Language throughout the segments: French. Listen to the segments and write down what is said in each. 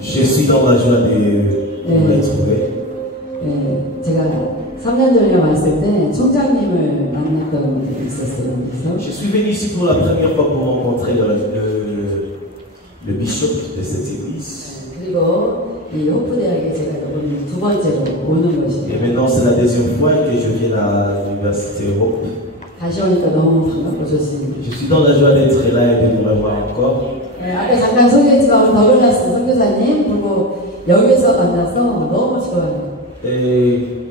Je suis dans la joie de vous retrouver. 제가 3년 전에 왔을 때 총장님을 만났던 적이 있었어요. Je suis venu ici pour la première fois pour rencontrer le bishop de cette église. 그리고 이 호프대학에 제가 오늘 두 번째로 오는 것이에요. Et maintenant c'est la deuxième fois que je viens à l'université Europe. 다시 오니까 너무 반갑고 좋습니다. Je suis dans la joie d'être là et de vous revoir encore. 아까 잠깐 소개했지만 더글라스 선교사님 그리고 여기서 만나서 너무 좋아요. Et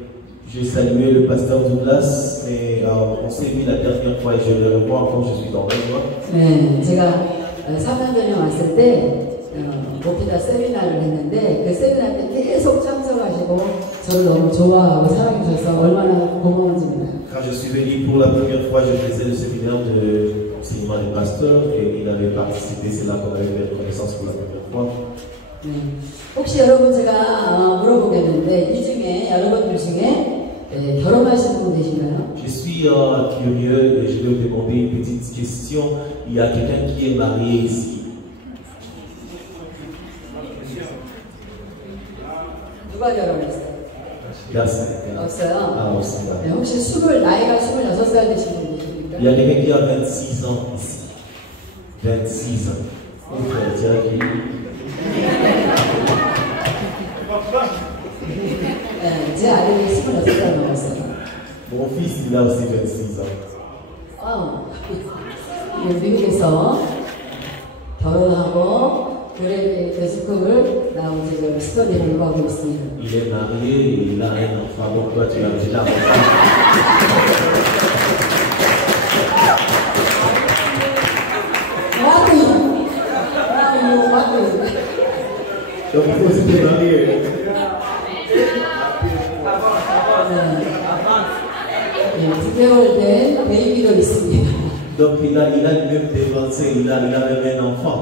j'ai salué le pasteur Douglas, mais on s'est vu la dernière fois et je le revois encore, je suis dans la joie. 네, 제가 3년 전에 왔을 때 오피다 세미나를 했는데 그 세미나 때 계속 참석하시고 저를 너무 좋아하고 사랑해 주셔서 얼마나 고마운지 몰라요. Quand je suis venu pour la première fois, je faisais le séminaire de enseignement des pasteurs et il avait participé, c'est là qu'on avait fait connaissance pour la première fois. 네. 혹시 여러분 제가 물어보겠는데 이 중에 여러분들 중에 결혼하신 분 계신가요? Je suis curieux et je vais vous demander une petite question. Il y a quelqu'un qui est marié ici. 누가 결혼했어요? 없어요? Ah, aussi, 네, 혹시 나이가 26살 되신 분 계십니까? Il y a quelqu'un qui a 26 ans ici. 26 ans. 네, 제 아들이 26살 넘었어요. Mon fils, il a aussi 26 ans. 미국에서 결혼하고 그레이드 스쿨을 나온 지금 스터디를 하고 있습니다. Il est marié et il a un enfant. Donc toi, tu as déjà un enfant. Donc il faut aussi te marier. Donc il a même dévancé, il a même un enfant.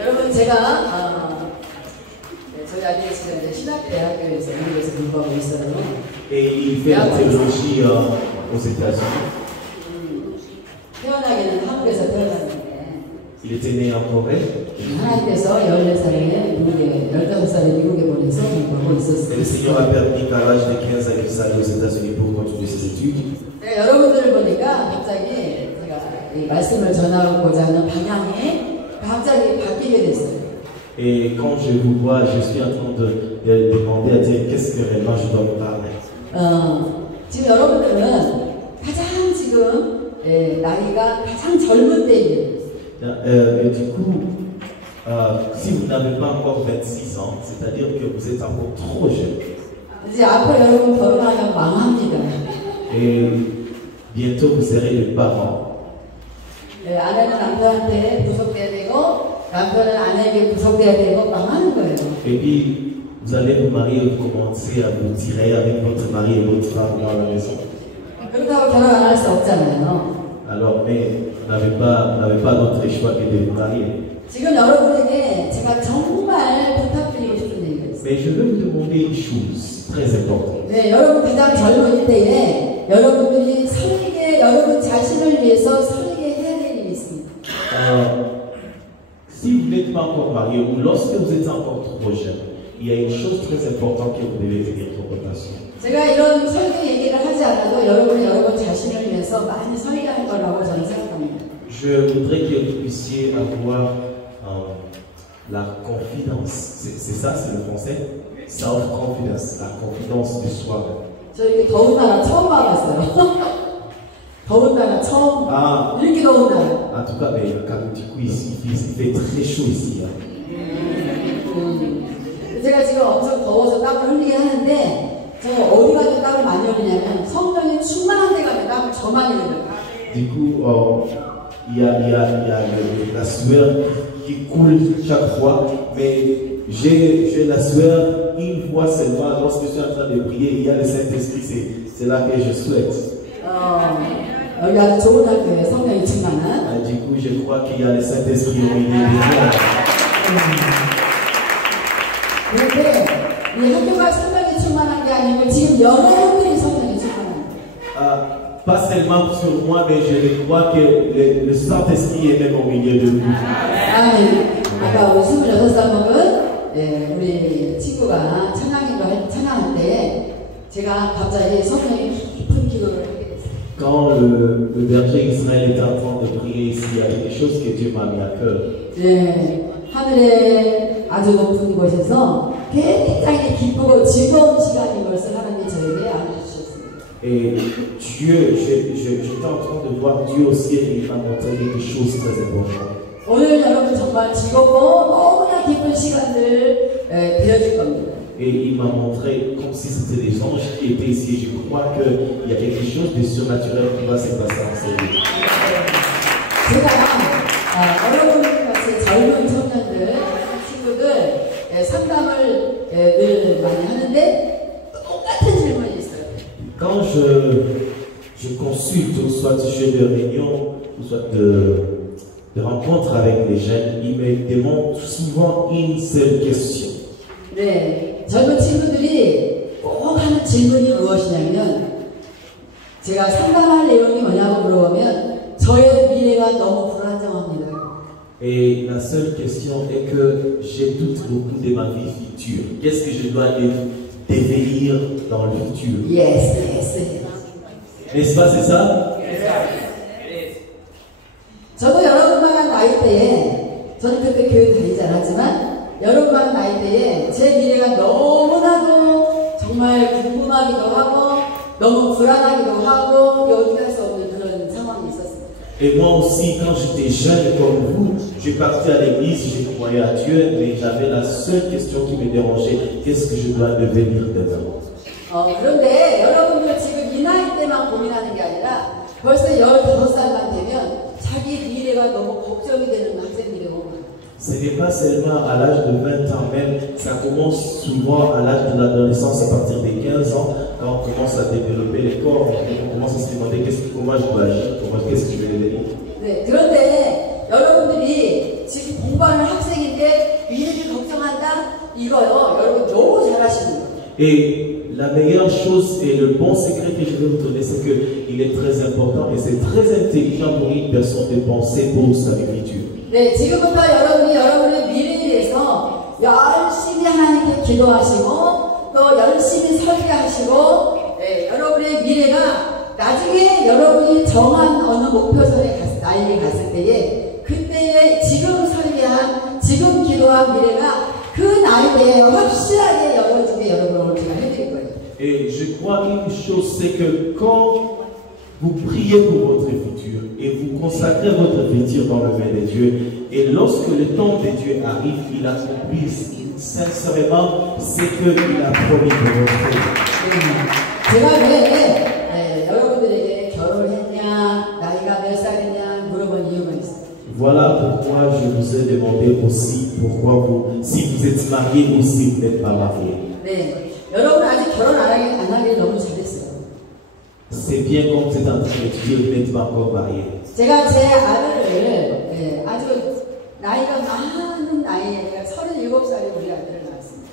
여러분 제가 저희 아들이 지금 신학대학교에서 미국에서 공부하고 있어요. Et il fait la théologie aux États-Unis. 태어나기는 한국에서 태어났는데 Il était né en Corée. 하나님께서 14살에 미국에 15살에 미국에 보내서 공부하고 있었어요. Et le Seigneur a permis qu'à l'âge de 15 ans, il s'aille aux États-Unis pour continuer ses études. 여러분들을 보니까 갑자기 제가 이 말씀을 전하고자 하는 방향이 갑자기 바뀌게 됐어요. Et quand je vous vois, je suis en train de demander à Dieu qu'est-ce que réellement je dois vous parler. 지금 여러분들은 가장 지금 나이가 가장 젊은 때예요. Et du coup, si vous n'avez pas encore 26 ans, c'est-à-dire que vous êtes encore trop jeune. 이제 앞으로 여러분 결혼하면 망합니다. Et bientôt vous serez les parents. 아내는 남편한테 구속돼야 되고 남편은 아내에게 구속돼야 되고 망하는 거예요. Et puis vous allez vous marier et commencer à vous tirer avec votre mari et votre femme dans la maison. 그렇다고 결혼 안 할 수 없잖아요. Alors, mais vous n'avez pas d'autre choix que de vous marier. 지금 여러분에게 제가 정말 부탁드리고 싶은 얘기가 있어요. Mais je veux vous demander une chose très importante. 네, 여러분 가장 젊은 때에 여러분들이 여러분 자신을 위해서 설계해야 될 일이 있습니다. Si vous n'êtes pas encore marié ou lorsque vous êtes encore trop jeune, il y a une chose très importante que vous devez tenir pour votre passion. 제가 이런 설계 얘기를 하지 않아도 여러분이 여러분 자신을 위해서 많이 설계할 거라고 저는 생각합니다. Je voudrais que vous puissiez avoir la confidence. C'est ça, c'est le français? Self-confidence, la confidence de soi-même. 저 이렇게 더운 나라 처음 와봤어요. 더운 나라 처음. 이렇게 더운 나라. En tout cas, mais du coup ici, il fait très chaud ici. 제가 지금 엄청 더워서 땀을 흘리게 하는데 제가 어디 가서 땀을 많이 흘리냐면 성령이 충만한 데 가면 땀을 저 많이 흘려요. Du coup, il y a la sueur qui coule chaque fois, mais j'ai la sueur une fois seulement lorsque je suis en train de prier. Il y a le Saint-Esprit, c'est là que je souhaite. 여기 아주 좋은 학교에 성령이 충만한. Du coup, je crois qu'il y a le Saint-Esprit au milieu de moi. 그런데 이 학교가 성령이 충만한 게 아니고 지금 여러분들이 성령이 충만한 거예요. pas seulement sur moi, mais je crois que le Saint-Esprit est même au milieu de nous. 아까 우리 26살 먹은 우리 친구가 찬양할 때 제가 갑자기 성령의 깊은 기도를 하게 됐어요. Quand le berger Israël était en train de prier ici, il y a quelque chose que Dieu m'a mis à cœur. 네, 하늘의 아주 높은 곳에서 굉장히 기쁘고 즐거운 시간인 것을 하나님이 저에게 알려주셨습니다. Et Dieu, j'étais en train de voir Dieu au ciel et il m'a montré quelque chose de très important. 오늘 여러분 정말 즐겁고 너무나 기쁜 시간들 되어질 겁니다. Et il m'a montré comme si c'était des anges qui étaient ici. Je crois qu'il y a quelque chose de surnaturel qui va se passer en ces lieux. 제가 여러분 같이 젊은 청년들, 친구들 상담을 늘 많이 하는데 똑같은 질문이 있어요. Quand je consulte, soit je fais de réunions, soit de rencontres avec les jeunes, ils me demandent souvent une seule question. 네, 젊은 친구들이 꼭 하는 질문이 무엇이냐면 제가 상담할 내용이 뭐냐고 물어보면 저의 미래가 너무 불안정합니다. Et la seule question est que j'ai doute beaucoup de ma vie future. Qu'est-ce que je dois devenir dans le futur? Yes. N'est-ce pas, c'est ça? 저도 여러분만 나이대에 저는 그때 교회 다니지 않았지만 여러분만 나이대에 제 미래가 너무나도 정말 궁금하기도 하고 너무 불안하기도 하고 여기 갈 수 없는 그런 상황이 있었습니다. Et moi aussi, quand j'étais jeune comme vous, je partais à l'église, je croyais à Dieu, mais j'avais la seule question qui me dérangeait, qu'est-ce que je dois devenir demain? 그런데 여러분들 지금 이 나이 때만 고민하는 게 아니라 벌써 15살만 되면 자기 미래가 너무 걱정이 되는 학생들이 오고. Ce n'est pas seulement à l'âge de 20 ans même, ça commence souvent à l'âge de l'adolescence, à partir des 15 ans, quand on commence à développer les corps, on commence à se demander comment je dois agir, qu'est-ce que je vais devenir. 네, 그런데 여러분들이 지금 공부하는 학생인데 미래를 걱정한다? 이거요, 여러분 너무 잘하시는 거예요. Et la meilleure chose et le bon secret que je vais vous donner, c'est qu'il est très important et c'est très intelligent pour une personne de penser pour sa vie future. 네, 지금부터 여러분이 여러분의 미래에 대해서 열심히 하나님께 기도하시고 또 열심히 설계하시고 여러분의 미래가 나중에 여러분이 정한 어느 목표선에 나에게 갔을 때에 그때의 지금 설계한 지금 기도한 미래가 그 나이대에 확실하게 열어지게 여러분을 제가 해드릴 거예요. Et je crois une chose, c'est que quand vous priez pour votre futur et vous consacrez votre futur dans le main de Dieu, et lorsque le temps de Dieu arrive, il accomplit sincèrement ce qu'il a promis pour votre vie. 제가 왜 여러분들에게 결혼을 했냐, 나이가 몇 살이냐 물어본 이유가 있어요. Voilà pourquoi je vous ai demandé aussi si vous êtes marié ou si vous n'êtes pas marié. 네, 여러분 아직 결혼 안 하길 너무 잘했어요. C'est bien comme vous êtes en train d'étudier, vous n'êtes pas encore marié. 제가 제 아들을 아주 나이가 많은 나이에 제가 37살에 우리 아들을 낳았습니다.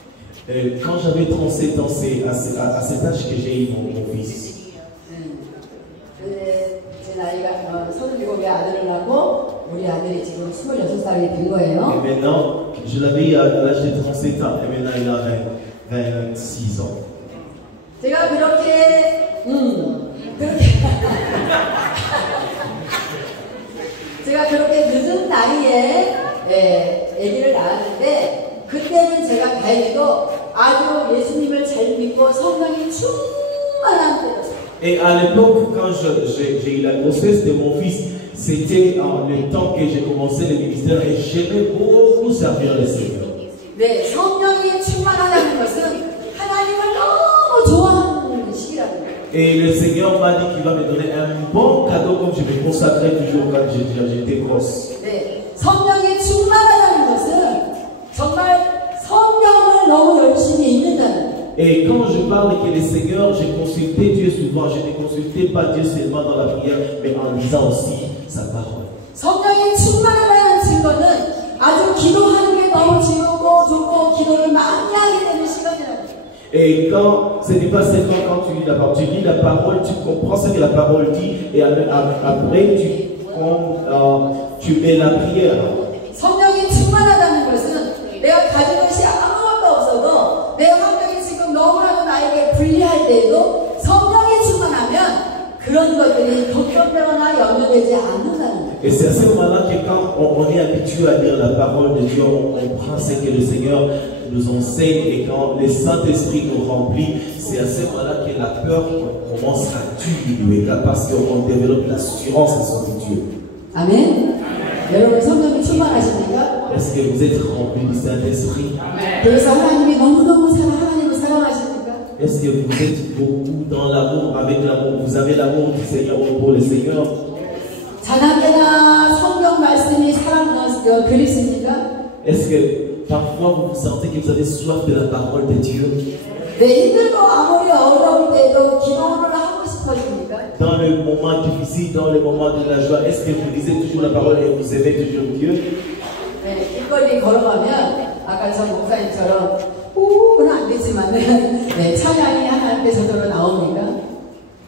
Quand j'avais 37 ans, c'est à cet âge que j'ai eu mon fils. 제 나이가 37에 아들을 낳고 우리 아들이 지금 26살이 된 거예요. Et maintenant, je l'avais eu à l'âge de 37 ans, et maintenant il a 26 ans. 제가 그렇게 제가 그렇게 늦은 나이에 아기를 낳았는데 그때는 제가 다행히도 아주 예수님을 잘 믿고 성령이 충만한 때였어요. Et à l'époque, quand j'ai eu la grossesse de mon fils, c'était le temps que j'ai commencé le ministère et j'aimais beaucoup servir le Seigneur. 네, 성령이 충만하다는 것은 하나님을 너무 좋아하는 시기라는 거예요. Et le Seigneur m'a dit qu'il va me donner un bon cadeau comme je me consacrais toujours quand j'étais grosse. 네, 성령이 충만하다는 것은 정말 성경을 너무 열심히 읽는다는 거예요. Et quand je parle que le Seigneur, j'ai consulté Dieu souvent, je ne consultais pas Dieu seulement dans la prière, mais en lisant aussi sa parole. 성령이 충만하다는 증거는 아주 기도하는 게 너무 즐겁고 좋고 기도를 많이 하게 되는 시간이라는 거예요. Et quand ce n'est pas seulement quand tu lis la parole, tu comprends ce que la parole dit, et après tu mets la prière. 성령이 충만하다는 것은 내가 가진 것이 아무것도 없어도 내 환경이 지금 너무나도 나에게 불리할 때에도 성령이 충만하면 그런 것들이 걱정되거나 염려되지 않는다는 거예요. Et c'est à ce moment-là que quand on est habitué à lire la parole de Dieu, on comprend ce que le Seigneur nous enseigne, et quand le Saint-Esprit nous remplit, c'est à ce moment-là que la peur commence à diminuer, parce qu'on développe l'assurance de son Dieu. 아멘. 여러분 성령이 충만하십니까? Est-ce que vous êtes remplis du Saint-Esprit? 그래서 하나님이 너무너무 하나님을 사랑하십니까? Est-ce que vous êtes beaucoup dans l'amour, avec l'amour? Vous avez l'amour du Seigneur pour le Seigneur? 자나깨나 성경 말씀이 사랑 그리십니까? Est-ce que parfois vous sentez que vous avez soif de la parole de Dieu? 네, 힘들고 아무리 어려울 때도 기도를 하고 싶어집니까? Dans le moment difficile, dans le moment de la joie, est-ce que vous lisez toujours la parole et vous aimez toujours Dieu? 네, 길거리 걸어가면 아까 저 목사님처럼 우는 안 되지만 네, 찬양이 하나님께 저절로 나옵니까?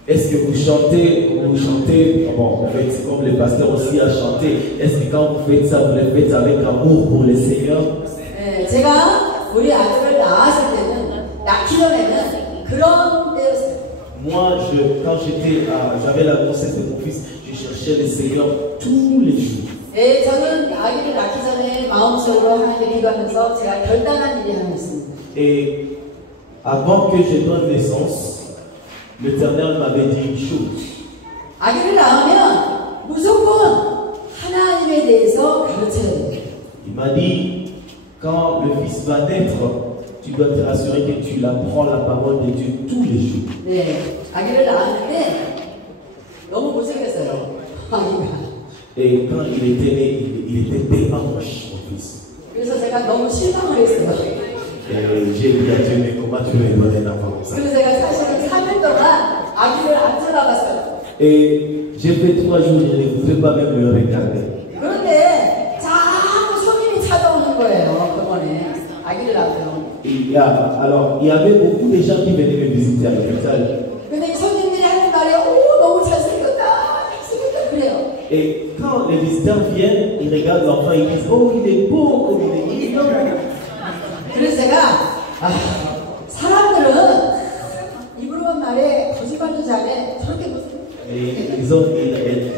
Est-ce que vous chantez, bon, en fait, comme le pasteur aussi a chanté, est-ce que quand vous faites ça, vous le faites avec amour pour le Seigneur? 네, 제가 우리 아들을 낳았을 때는 낳기 전에는 그런 때였어요. Moi, quand j'avais la grossesse de mon fils, je cherchais le Seigneur tous les jours. 네, 저는 아기를 낳기 전에 마음속으로 하나님께 기도하면서 제가 결단한 일이 하나 있습니다. Et avant que je donne naissance, l'Éternel m'avait dit une chose. 아기를 낳으면 무조건 하나님에 대해서 가르쳐야 돼요. Il m'a dit, quand le fils va naître, tu dois te rassurer que tu apprends la parole de Dieu tous les jours. 네, 아기를 낳았는데 너무 못생겼어요. 아기가. Et quand il était né, il était tellement moche, mon fils. 그래서 제가 너무 실망을 했어요. Et j'ai dit à Dieu, mais comment tu veux me donner un enfant comme ça? 그래서 제가 사실은 3일 동안 아기를 안 쳐다봤어요. Et j'ai fait 3 jours, je ne pouvais pas même le regarder. 그런데 자꾸 손님이 찾아오는 거예요. 병원에 아기를 낳으면. Alors, il y avait beaucoup de gens qui venaient me visiter à l'hôpital. 근데 손님들이 하는 말에 오 너무 잘생겼다 그래요. Et quand les visiteurs viennent, ils regardent l'enfant, ils disent, oh, il est beau, comme il est mignon. 그래서 제가 사람들은 입으로만 말해 거짓말도 잘해 저렇게 무슨 Et ils ont,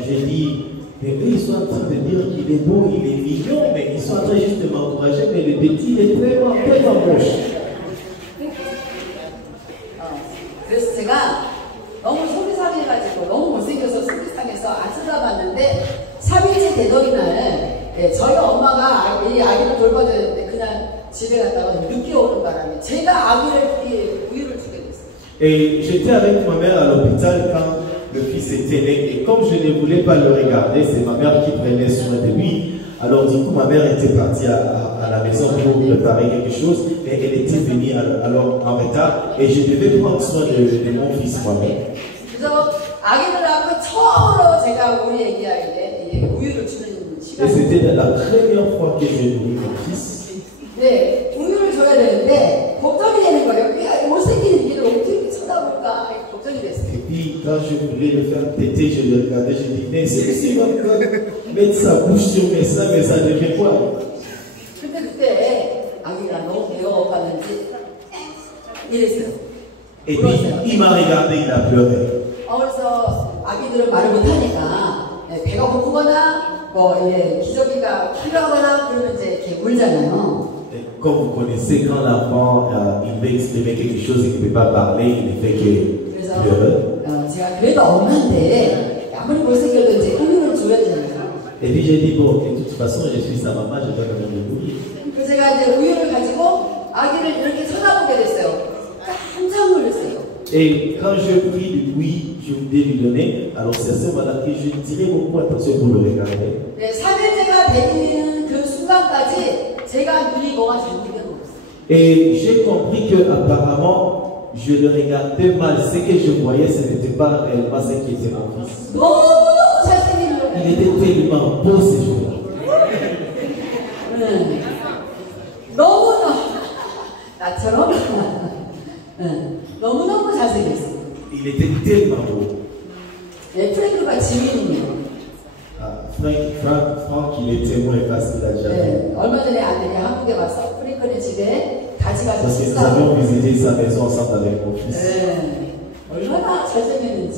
j'ai dit, mais eux ils sont en train de dire qu'il est beau, il est mignon, mais ils sont en train juste de m'encourager, mais le petit il est vraiment, tellement moche. 그래서 제가 너무 속이 상해가지고 너무 못생겨서 속이 상해서 안 쳐다봤는데 3일째 되더니 저희 엄마가 이 아기를 돌봐줘야 되는데 그냥 집에 갔다가 늦게 오는 바람에 제가 아기를 우유를 주게 됐어요. Et j'étais avec ma mère à l'hôpital quand le fils était né, et comme je ne voulais pas le regarder, c'est ma mère qui prenait soin de lui. Alors du coup, ma mère était partie à la maison pour préparer quelque chose, et elle était venue alors en retard, et je devais prendre soin de mon fils moi-même. 그래서 아기를 낳고 처음으로 제가 우리 애기에게 우유를 주는 Et 시간. c'était la première fois que j'ai nourri mon fils. 네, 우유를 줘야 되는데 걱정이 되는 거예요. 왜 못생긴 애기를 어떻게 쳐다볼까 걱정이 됐어요. Et puis quand je voulais le faire téter, je le regardais, je dis, mais celui-ci va mettre sa bouche sur mes seins, mais ça ne fait quoi? 근데 그때 아기가 너무 배가 고팠는지 이랬어요. Et puis il m'a regardé, il a pleuré. 그래서 아기들은 말을 못하니까 배가 고프거나 뭐 기저귀가 필요하거나 그러면 이제 이렇게 울잖아요. Comme vous connaissez, quand l'enfant il veut exprimer quelque chose et qu'il ne peut pas parler, il ne fait que 그래서 pleurer. 제가 그래도 엄마인데 아무리 못생겨도 이제 우유를 줘야 되잖아요. Et puis j'ai dit, bon, de toute façon, je suis sa maman, je dois quand même le nourrir. 그래서 제가 이제 우유를 가지고 아기를 이렇게 쳐다보게 됐어요. 깜짝 놀랐어요. Et quand je pris du oui, je voulais lui donner, alors c'est à ce moment-là que je tirais beaucoup attention pour le regarder. 네, 3일째가 되는 그 순간까지 제가 눈이 뭐가 잘못된 거 없어요. Et j'ai compris que apparemment, je le regardais mal. Ce que je voyais, ce n'était pas réellement ce qui était mon fils. 너무너무 잘생긴 거. Il était tellement beau ce jour-là. 너무너무 나처럼 il était tellement beau. 네, 프랭크가 지민이에요. Franck, il est témoin face à la Jacques. 네, 얼마 전에 아들이 한국에 와서 프랭크네 집에 같이 가서 Parce que nous avions visité sa maison ensemble avec mon fils. 네, 얼마나 잘생겼는지.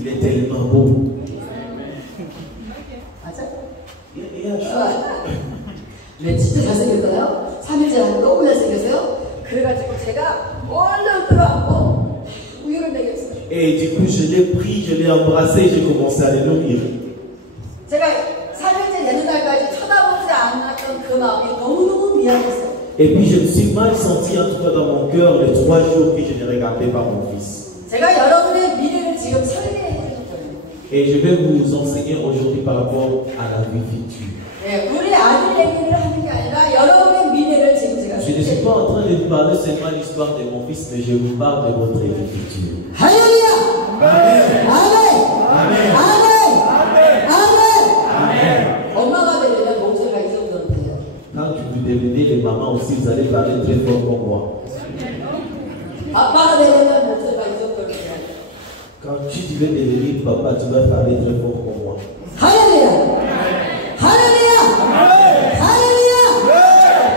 Il est tellement beau. 맞아? 네, 진짜 잘생겼어요. 3일째 하니까 너무 잘생겼어요. 그래가지고 제가 얼른 들어가고 우유를 먹였어요. Et du coup, je l'ai pris, je l'ai embrassé, j'ai commencé à le nourrir. 제가 3일째 되는 날까지 쳐다보지 않았던 그 마음이 너무너무 미안했어요. Et puis, je me suis mal senti, en tout cas dans mon cœur, les 3 jours que je n'ai regardé pas mon fils. 제가 여러분의 미래를 지금 설계해 주는 거예요. Et je vais vous enseigner aujourd'hui par rapport à la vie future. 네, 우리 아들 얘기를 하는 게 아니라 여러분의 미래를 지금 제가 Je ne suis pas en train de vous parler seulement de l'histoire de mon fils, mais je vous parle de votre vie future. 할렐루야! Amen. 아멘! Amen. 아멘! 엄마가 되려면 목소리가 이 정도는 돼요. Quand vous devenez les mamans aussi, vous allez parler très fort comme moi. 아빠가 되려면 목소리가 이 정도는 돼요. Quand tu veux devenir papa, tu vas parler très fort comme moi. 할렐루야! 할렐루야! 할렐루야!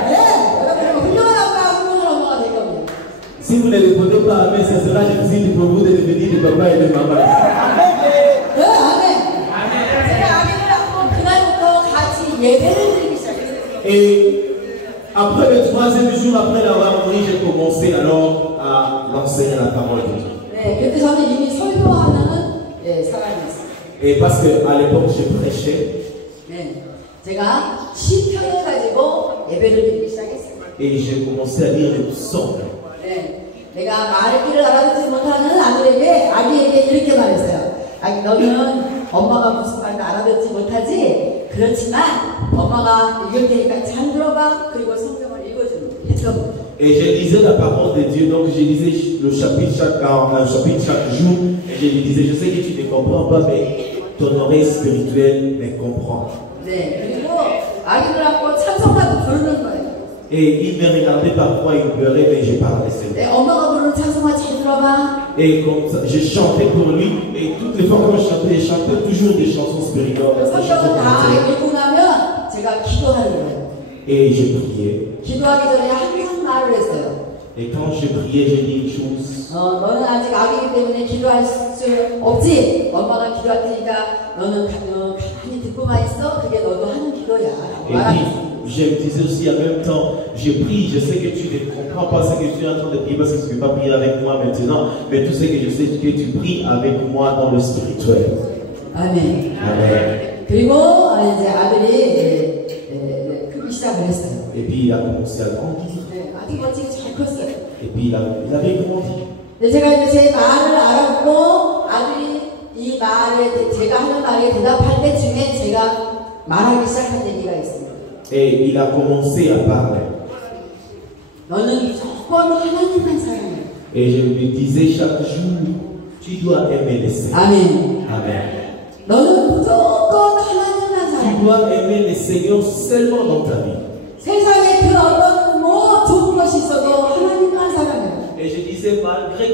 네! 여러분 훌륭한 아빠, 훌륭한 엄마가 될 겁니다. Si vous ne répondez pas Amen, ce sera difficile pour vous de devenir des papas et des mamans. 네, 아멘! 제가 아기를 낳고 그날부터 같이 예배를 드리기 시작했어요. Et après le 3e jour, après l'avoir nourri, j'ai commencé alors à l'enseigner la parole de Dieu. 네, 그때 저는 이미 설교하는 사람이었어요. Et parce qu'à l'époque, je prêchais 네, 제가 시편을 가지고 예배를 드리기 시작했어요. et j'ai commencé à lire les psaumes. 네, 내가 말귀를 알아듣지 못하는 아기에게 이렇게 말했어요. 아기, 너는 엄마가 무슨 말도 알아듣지 못하지? 그렇지만 엄마가 읽을 테니까 잘 들어봐. 그리고 성경을 읽어주는 했던. Et je lisais la parole de Dieu, donc je lisais le chapitre chaque jour, et je lui disais, je sais que tu ne comprends pas, mais ton oreille spirituelle me comprend. 네, 그리고 아기들 앞고 찬송가도 부르는 거예요. Et il me regardait parfois, il pleurait, mais je parlais seulement. 네, 엄마가 부르는 찬송가 잘 들어봐. Et comme ça, je chantais pour lui, et toutes les fois que je chantais toujours des chansons spirituelles. Des chansons 성경을 다 chrétiennes. 읽고 나면 제가 기도하는 거예요. Et je priais. 기도하기 전에 항상 말을 했어요. Et quand je priais, je dis une chose. 너는 아직 아기이기 때문에 기도할 수 없지. 엄마가 기도할 테니까 너는 가만히 듣고만 있어. 그게 너도 하는 기도야. Et puis, je me disais aussi en même temps, je prie, je sais que tu ne comprends pas ce que tu es en train de prier parce que tu ne peux pas prier avec moi maintenant, mais tout ce que je sais que tu pries avec moi dans le spirituel. 아멘. Amen. 그리고 이제 아들이 크기 시작을 했어요. Et puis il a commencé à grandir. 네, 아주 멋지게 잘 컸어요. Et puis il avait grandi. 근데 제가 이제 제 말을 알아보고 아들이 이 말에 제가 하는 말에 대답할 때쯤에 제가 말하기 시작한 얘기가 있습니다. Et il a commencé à parler. 너는 무조건 하나님만 사랑해. Et je lui disais chaque jour, tu dois aimer le Seigneur. 아멘. Amen. 너는 무조건 하나님만 Tu 사랑해. dois aimer le Seigneur seulement dans ta vie. 세상에 그 어떤 뭐 좋은 것이 있어도 하나님만 사랑해. Et je disais, malgré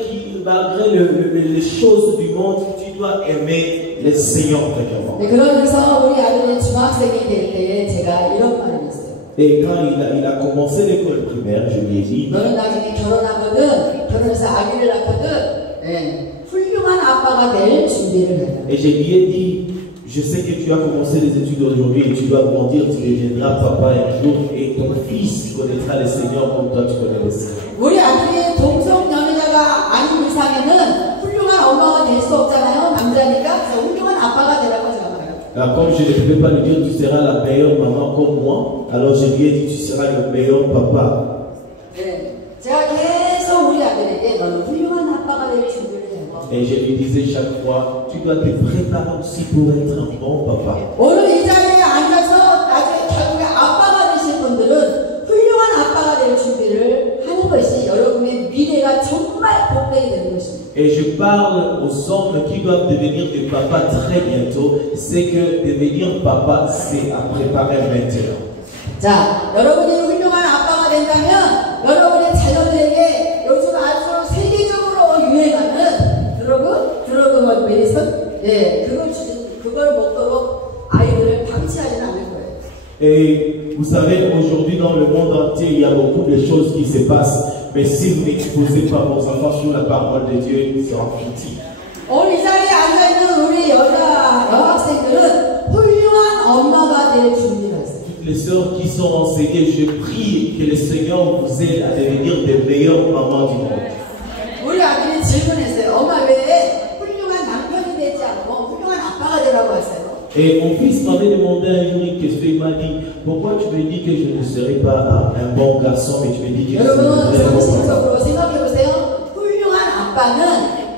les choses du monde, tu dois aimer le Seigneur premièrement. 네, 그러면서 우리 아들이 중학생이 될 때에 제가 이런 말을 했어요. Et quand il a commencé l'école primaire, je lui ai dit, 너는 나중에 결혼하거든, 결혼해서 아기를 낳거든, 훌륭한 아빠가 될 준비를 해라. et je lui ai dit, je sais que tu as commencé les études aujourd'hui et tu dois grandir, tu deviendras papa un jour et ton fils connaîtra le Seigneur comme toi tu connais le Seigneur. 우리 아들이 동성 연애자가 아닌 이상에는 훌륭한 엄마가 될 수 없잖아요. 남자니까 그래서 훌륭한 아빠가 되라고 제가 말해요. Alors comme je ne pouvais pas lui dire tu seras la meilleure maman comme moi, alors je lui ai dit tu seras le meilleur papa. 네, 제가 계속 우리 아들에게 너는 훌륭한 아빠가 될 준비를 해요. Et je lui disais chaque fois, tu dois te préparer aussi pour être un bon papa. 오늘 이 자리에 앉아서 나중에 결국에 아빠가 되실 분들은 훌륭한 아빠가 될 준비를 하는 것이 여러분의 미래가 정말 복되게 되는 것입니다. Et je parle aux hommes qui doivent devenir des papas très bientôt, c'est que devenir papa, c'est à préparer maintenant. 자, 여러분이 훌륭한 아빠가 된다면 여러분의 자녀들에게 요즘 아주 세계적으로 유행하는 여러분 Et vous savez, aujourd'hui dans le monde entier, il y a beaucoup de choses qui se passent. Mais si vous n'exposez pas vos enfants sur la parole de Dieu, ils seront petits. 오늘 이 자리에 앉아있는 우리 여학생들은 훌륭한 엄마가 될 준비가 있어요. Toutes les sœurs qui sont enseignées, je prie que le Seigneur vous aide à devenir des meilleures mamans du monde. 우리 아들이 질문했어요. 엄마 왜 훌륭한 남편이 되지 않고 훌륭한 아빠가 되라고 했어요? Et mon fils m'avait demandé un jour une question, il m'a dit, pourquoi tu me dis que je ne serai pas un bon garçon, mais tu me dis que je serai un très bon garçon. 상식적으로 생각해보세요. 훌륭한 아빠는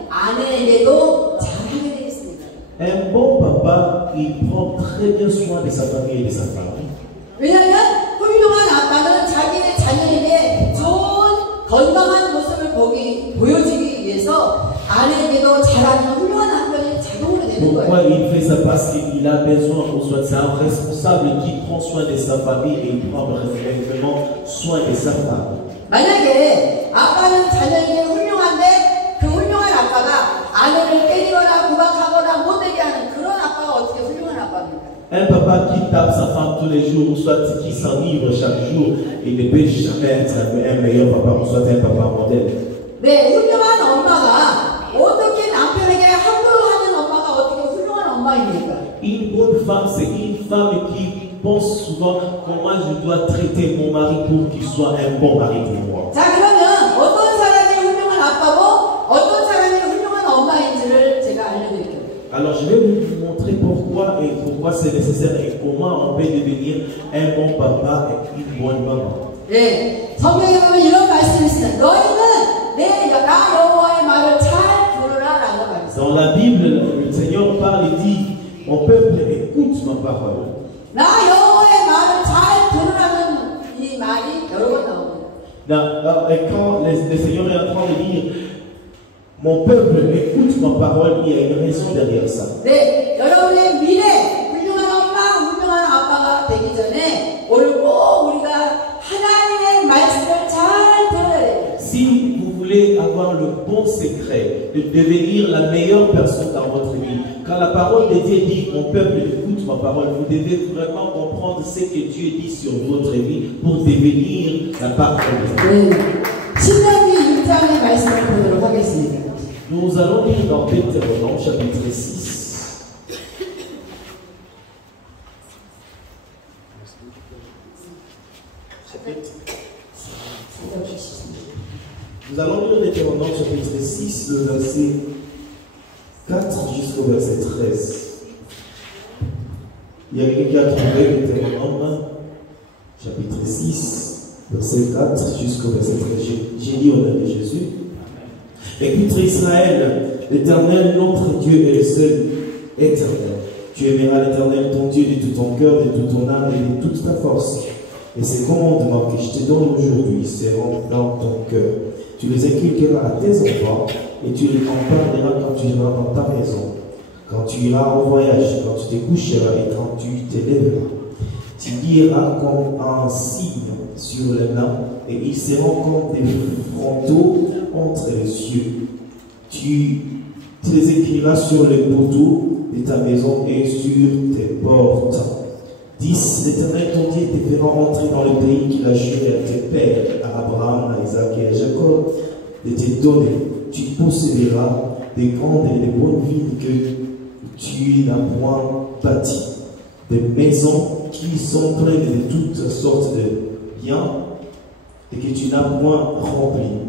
아내에게도 잘하게 되어 있습니다. Un bon papa, il prend très bien soin de sa famille et de sa femme. 왜냐하면 훌륭한 아빠는 자기네 자녀에게 좋은 건강한 모습을 보여주기 위해서 아내에게도 잘하는 훌륭한 남편이 자동으로 되는 Pourquoi 거예요. il fait ça? Parce qu'il a besoin qu'on soit un responsable qui prend soin de sa famille et il prend vraiment soin de sa femme. 만약에 아빠는 자녀에게 훌륭한데 그 훌륭한 아빠가 아내를 때리거나 구박하거나 못되게 하는 그런 아빠가 어떻게 훌륭한 아빠입니까? Un papa qui tape sa femme tous les jours, ou soit qui s'enivre chaque jour, il ne peut jamais être un meilleur papa, ou soit un papa modèle. 네, 훌륭한 엄마가 어떻게 남편에게 함부로 하는 엄마가 어떻게 훌륭한 엄마입니까? Une bonne femme, c'est une femme qui pense souvent comment je dois traiter mon mari pour qu'il soit un bon mari pour moi. 자, 그러면 어떤 사람이 훌륭한 아빠고 어떤 사람이 훌륭한 엄마인지를 제가 알려드릴게요. Alors je vais vous montrer pourquoi et pourquoi c'est nécessaire et comment on peut devenir un bon papa et une bonne maman. 네, 성경에 보면 이런 말씀이 있습니다. 너희는 나 여호와의 말을 잘 들으라라고 말했어요. Dans la Bible, le Seigneur parle et dit, mon peuple écoute ma parole. 나 여호와의 말을 잘 들으라는 이 말이 여러 번 나옵니다. Et quand le Seigneur est en train de dire, mon peuple écoute ma parole, il y a une raison derrière ça. 네, 여러분의 미래 훌륭한 엄마, 훌륭한 아빠가 되기 전에 오늘 꼭 우리가 하나님의 말씀을 잘 들어야 돼요. Si vous voulez avoir le bon secret de devenir la meilleure personne dans votre vie, quand la parole de Dieu dit, mon peuple écoute ma parole, vous devez vraiment comprendre ce que Dieu dit sur votre vie pour devenir la parole de Dieu. 네, 신명기 6장의 말씀을 보도록 하겠습니다. Nous allons lire dans Deutéronome chapitre 6. Nous allons lire Deutéronome chapitre 6, le verset 4 jusqu'au verset 13. Il y a quelqu'un qui a trouvé Deutéronome chapitre 6, verset 4 jusqu'au verset 13. J'ai dit au nom de Jésus. Écoute Israël, l'Éternel, notre Dieu est le seul éternel. Tu aimeras l'Éternel, ton Dieu, de tout ton cœur, de toute ton âme et de toute ta force. Et ces commandements que je te donne aujourd'hui seront dans ton cœur. Tu les inculqueras à tes enfants et tu les en parleras quand tu iras dans ta maison, quand tu iras au voyage, quand tu te coucheras et quand tu te lèveras. Tu liras comme un signe sur les mains et ils seront comme des frontaux entre les cieux. Tu les écriras sur les poteaux de ta maison et sur tes portes. 10. L'Éternel ton Dieu te fera entrer dans le pays qu'il a juré à tes pères, à Abraham, à Isaac et à Jacob, de te donner. Tu posséderas des grandes et des bonnes villes que tu n'as point bâties, des maisons qui sont pleines de toutes sortes de biens et que tu n'as point remplies,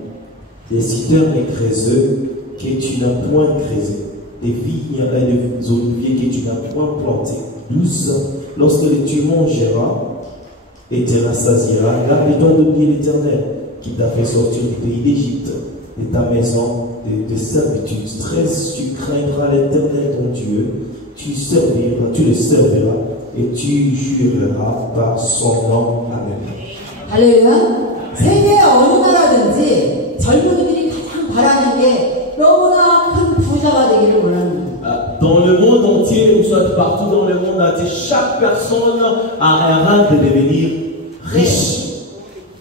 des citernes et creuseux que tu n'as point creusés, des vignes et des oliviers que tu n'as point plantés. 12. Lorsque tu mangeras et te rassasieras, garde-toi d'oublier l'Éternel qui t'a fait sortir du pays d'Égypte, de ta maison de servitude. 13. Tu craindras l'Éternel ton Dieu, tu le serviras et tu jureras par son nom. Amen. 할렐루야. 세계 어느 나라든지 젊은이들이 가장 바라는 게 너무나 큰 부자가 되기를 원합니다. Dans le monde entier, ou soit partout dans le monde entier, chaque personne a un rêve de devenir riche,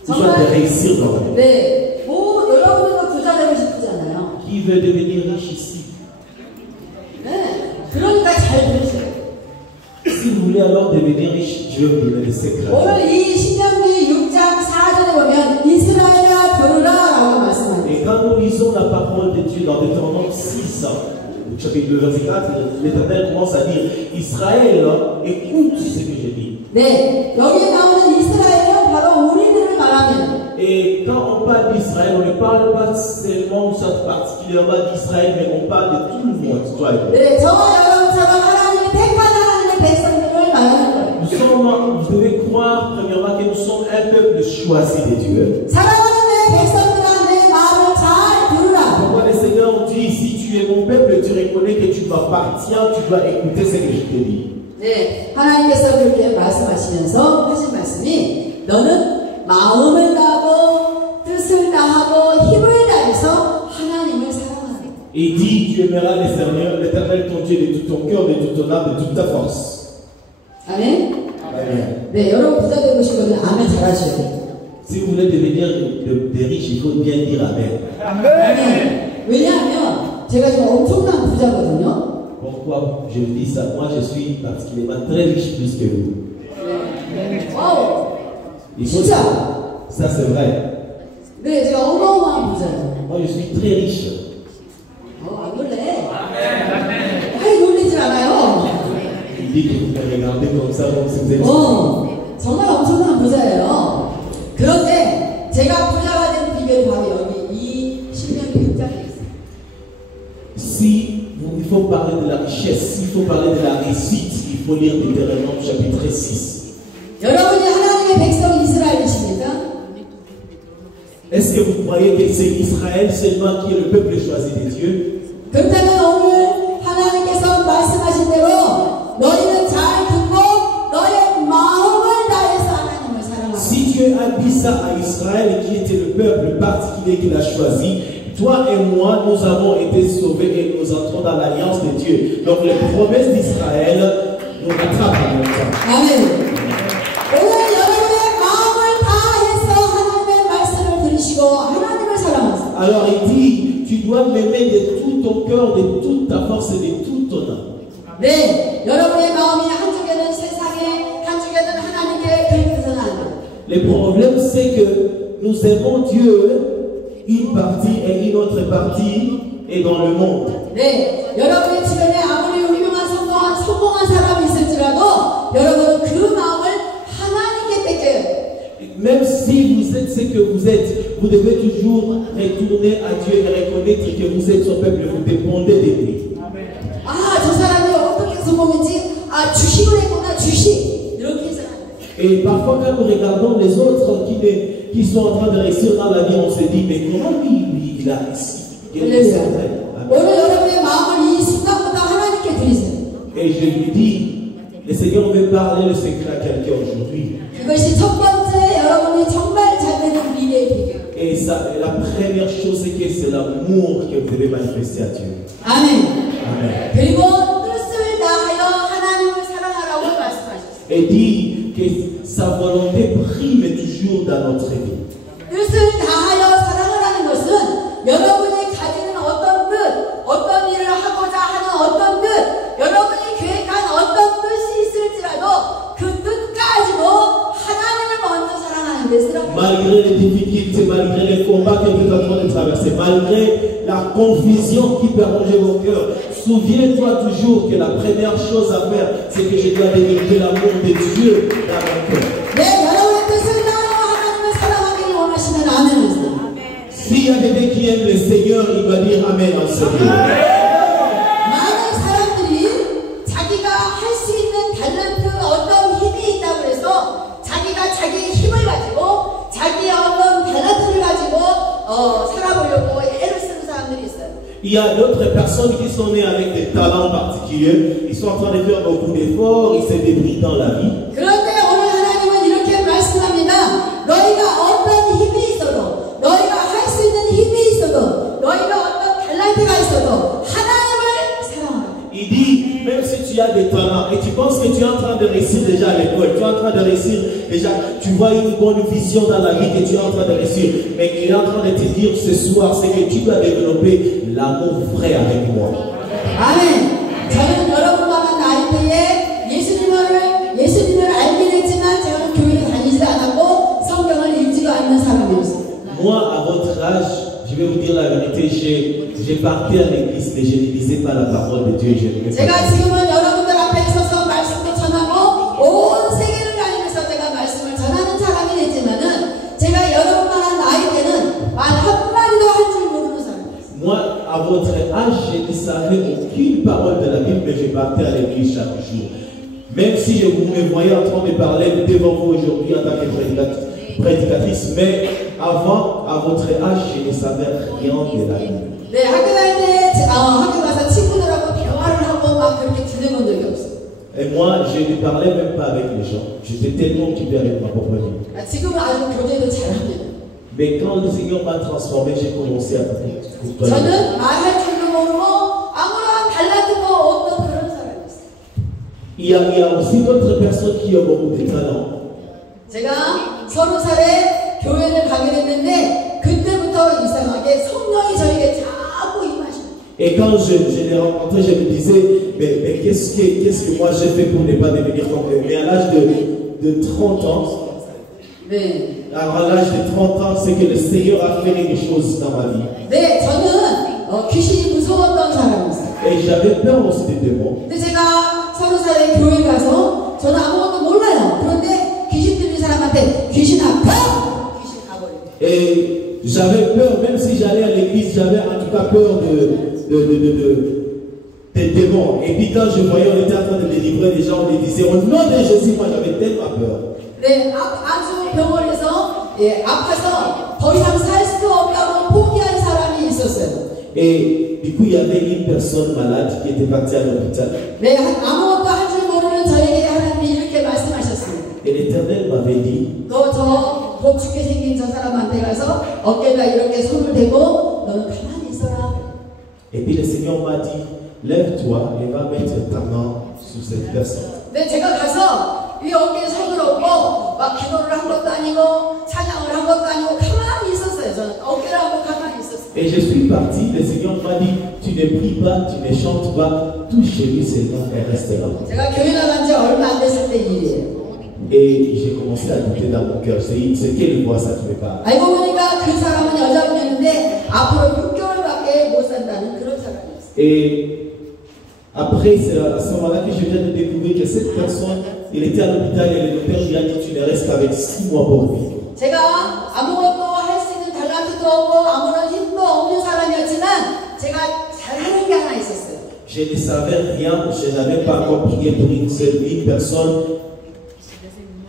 ou soit de réussir dans la vie. 네, 여러분도 부자 되고 싶잖아요. Qui veut devenir riche ici? 네, 그러니까 잘 들으세요. Si vous voulez voulais alors devenir riche, je vais vous donner des secrets. 오늘 이 신명기 6장 4절에 보면 이스라엘아 들으라라고 말씀합니다. Et quand nous lisons la parole de Dieu dans Deutéronome 6, chapitre 2, verset 4, l'Éternel commence à dire Israël, écoute ce que je dis. 네, 여기에 나오는 이스라엘은 바로 우리들을 말합니다. Et quand on parle d'Israël, on ne parle pas seulement particulièrement d'Israël, mais on parle de tout le monde. 네, 저와 여러분처럼 하나님이 택한 하나님의 백성들을 말하는 거예요. Vous devez croire premièrement que nous sommes un peuple choisi de Dieu. 사랑하는 내 백성들아 내 말을 잘 들으라. Pourquoi le Seigneur dit si tu es mon peuple, tu reconnais que tu m'appartiens, tu dois écouter ce que je te dis. 네, 하나님께서 그렇게 말씀하시면서 하신 말씀이 너는 마음을 다하고 뜻을 다하고 힘을 다해서 하나님을 사랑하라. Et dit tu aimeras l'Éternel ton Dieu de tout ton cœur, de toute ton âme, de toute ta force. 아멘. Amen. 네, 여러분 부자 되고 싶으면 아멘 잘하셔야 돼요. Si vous voulez devenir des riches, il faut bien dire Amen. 아멘. 왜냐하면 제가 지금 엄청난 부자거든요. Pourquoi je dis ça? Moi, je suis particulièrement très riche plus que vous. 와우. Il faut 진짜. ça, c'est vrai. 네, 제가 어마어마한 부자예요. Moi, je suis très riche. 안 놀래? 아니 놀리질 않아요. Il dit que vous me regardez comme ça, comme si vous êtes. 정말 엄청난 부자예요. 그런데 제가 부자가 된 비결이 바로 여기 이 신명기 6장에 있어요. Si il faut parler de la richesse, s'il faut parler de la réussite, il faut lire Deutéronome chapitre 6. 여러분이 하나님의 백성 이스라엘이십니까? Est-ce que vous croyez que c'est Israël seulement qui est le peuple choisi de Dieu? 그렇다면 오늘 하나님께서 말씀하신 대로 너희는 잘 듣고 너의 마음을 다해서 하나님을 사랑하라. Si Dieu a dit ça à Israël, qui était le peuple particulier qu'il a choisi, toi et moi, nous avons été sauvés et nous entrons dans l'alliance de Dieu. Donc les promesses d'Israël nous rattrapent en même temps. 아멘. 오늘 여러분의 마음을 다해서 하나님의 말씀을 들으시고 하나님을 사랑하세요. Alors il dit, tu dois m'aimer de tout ton cœur, de toute ta force et de toute ton âme. 네, 여러분의 마음이 한쪽에는 세상에, 한쪽에는 하나님께 그리워서는 안 돼요. Le problème, c'est que nous aimons Dieu, une partie et une autre partie est dans le monde. 네, 여러분의 주변에 아무리 유명한 성공한 사람이 있을지라도 여러분은 그 마음을 하나님께 뺏겨요. Même si vous êtes ce que vous êtes, vous devez toujours retourner à Dieu et reconnaître que vous êtes son peuple, vous dépendez de lui. 아, 저 사람이 어떻게 성공했지? 아, 주식을 했구나, 주식. 이렇게 해서. Et parfois, quand nous regardons les autres qui sont en train de réussir dans la vie, on se dit, mais comment lui, il a réussi? 오늘 여러분의 마음을 이 순간부터 하나님께 드리세요. Et je lui dis, le Seigneur veut parler le secret à quelqu'un aujourd'hui. 그것이 첫 번째 여러분이 정말 잘 되는 미래의 비결. Et ça, la première chose, c'est que c'est l'amour que vous devez manifester à Dieu. 아멘. Amen. 그리고 뜻을 다하여 하나님을 사랑하라고 말씀하셨어요. Et dit que sa volonté prime toujours dans notre vie. 뜻을 다하여 사랑하라는 것은 여러분이 가지는 어떤 뜻, 어떤 일을 하고자 하는 어떤 뜻, 여러분이 계획한 어떤 뜻이 있을지라도 그 뜻 가지고 하나님을 먼저 사랑하는 데 쓰라고. Malgré les difficultés, malgré les combats que vous êtes en train de traverser, malgré la confusion qui peut arranger vos cœurs, souviens-toi toujours que la première chose à faire, c'est que je dois développer l'amour de Dieu dans mon cœur. 네, 여러분의 뜻을 다하여 하나님을 사랑하기를 원하시면 아멘 하세요. S'il y a quelqu'un qui aime le Seigneur, il va dire Amen en ce lieu. 많은 사람들이 자기가 할 수 있는 탤런트 어떤 힘이 있다고 해서 자기가 자기의 힘을 가지고 자기의 어떤 탤런트를 가지고 살아보려고 애를 쓰는 사람들이 있어요. Il y a d'autres personnes qui sont nées avec des talents particuliers, ils sont en train de faire beaucoup d'efforts, ils se débrouillent dans la vie. 그런데 오늘 하나님은 이렇게 말씀합니다. 너희가 어떤 힘이 있어도, 너희가 할 수 있는 힘이 있어도, 너희가 어떤 탤런트가 있어도 하나님을 사랑하라. Il dit, même si tu as des talents et tu penses que tu es en train de réussir déjà à l'école, tu es en train de réussir déjà, tu vois une bonne vision dans la vie que tu es en train de réussir, mais il est en train de te dire ce soir, c'est que tu dois développer l'amour vrai avec moi. 아멘. 저는 여러분과 나이 때에 예수님을 j'ai parté à l'église, mais je ne lisais pas la parole de Dieu. 제가 지금은 여러분들 앞에 서서 말씀도 전하고 온 세계를 다니면서 제가 말씀을 전하는 사람이 됐지만은 제가 여러분만한 나이 때는 말 한마디도 할 줄 모르는 사람이었어요. Moi, à votre âge, je ne savais aucune parole de la Bible, mais je partais à l'église chaque jour. Même si vous me voyez en train de parler devant vous aujourd'hui en tant que prédicatrice, mais avant, à votre âge, je ne savais rien de la Bible. 네, 학교 다닐 때 학교 가서 친구들하고 대화를 하고 막 그렇게 지내본 적이 없어요. Et moi, je ne parlais même pas avec les gens. J'étais tellement occupé avec ma propre vie. 지금은 아주 교제도 잘합니다. Mais quand le Seigneur m'a transformé, j'ai commencé à parler. 저는 말할 줄도 모르고 아무런 달라진 거 없는 그런 사람이었어요. Il y a aussi d'autres personnes qui ont beaucoup de talent. 제가 30살에 교회를 가게 됐는데 그때부터 이상하게 성령이 저에게 자꾸 임하시는. Et quand je l'ai rencontré, je me disais, mais qu'est-ce que moi j'ai fait pour ne pas devenir comme eux? Mais à l'âge de 30 ans, 네. alors à l'âge de 30 ans, c'est que le Seigneur a fait quelque chose dans ma vie. 네, 저는 귀신이 무서웠던 사람이었어요. Et j'avais peur aussi des démons. 근데 제가 30살에 교회 가서 저는 아무것도 몰라요. 그런데 귀신 들린 사람한테 귀신 아파! 귀신 가버리고. Et j'avais peur, même si j'allais à l'église, j'avais en tout cas peur des démons. Et puis quand je voyais, on était en train de délivrer des gens, on les disait, au nom de Jésus, moi j'avais tellement peur. 네, 아주 병원에서 아파서 더 이상 살 수 없다고 포기한 사람이 있었어요. Et du coup, il y avait une personne malade qui était partie à l'hôpital. 네, 아무것도 할 줄 모르는 저에게 하나님이 이렇게 말씀하셨습니다. Et l'Éternel m'avait dit, 너 저 곱죽게 생긴 저 사람한테 가서 어깨에다 이렇게 손을 대고 너는 가만히 있어라. et puis le Seigneur m'a dit, lève-toi et va mettre ta main sur cette personne. 네, 제가 가서 이 어깨에 손을 얹고 막 기도를 한 것도 아니고 찬양을 한 것도 아니고 가만히 있었어요. 저는 어깨를 하고 가만히 있었어요. Et je suis parti, le Seigneur m'a dit, tu ne pries pas, tu ne chantes pas, touche-lui seulement et reste là. 제가 교회 나간 지 얼마 안 됐을 때 일이에요. Et j'ai commencé à douter dans mon cœur, c'est quelle voix ça tu me parles? 알고 보니까 그 사람은 여자분이었는데 앞으로 6개월밖에 못 산다는 그런 사람이었어요. Et après, c'est à ce moment-là que je viens de découvrir que cette personne, il était à l'hôpital et le docteur lui a dit, tu ne restes qu'avec 6 mois pour vivre. 제가 아무것도 할 수 있는 달란트도 없고 아무런 힘도 없는 사람이었지만 제가 잘하는 게 하나 있었어요. Je ne savais rien, je n'avais pas encore prié pour une personne.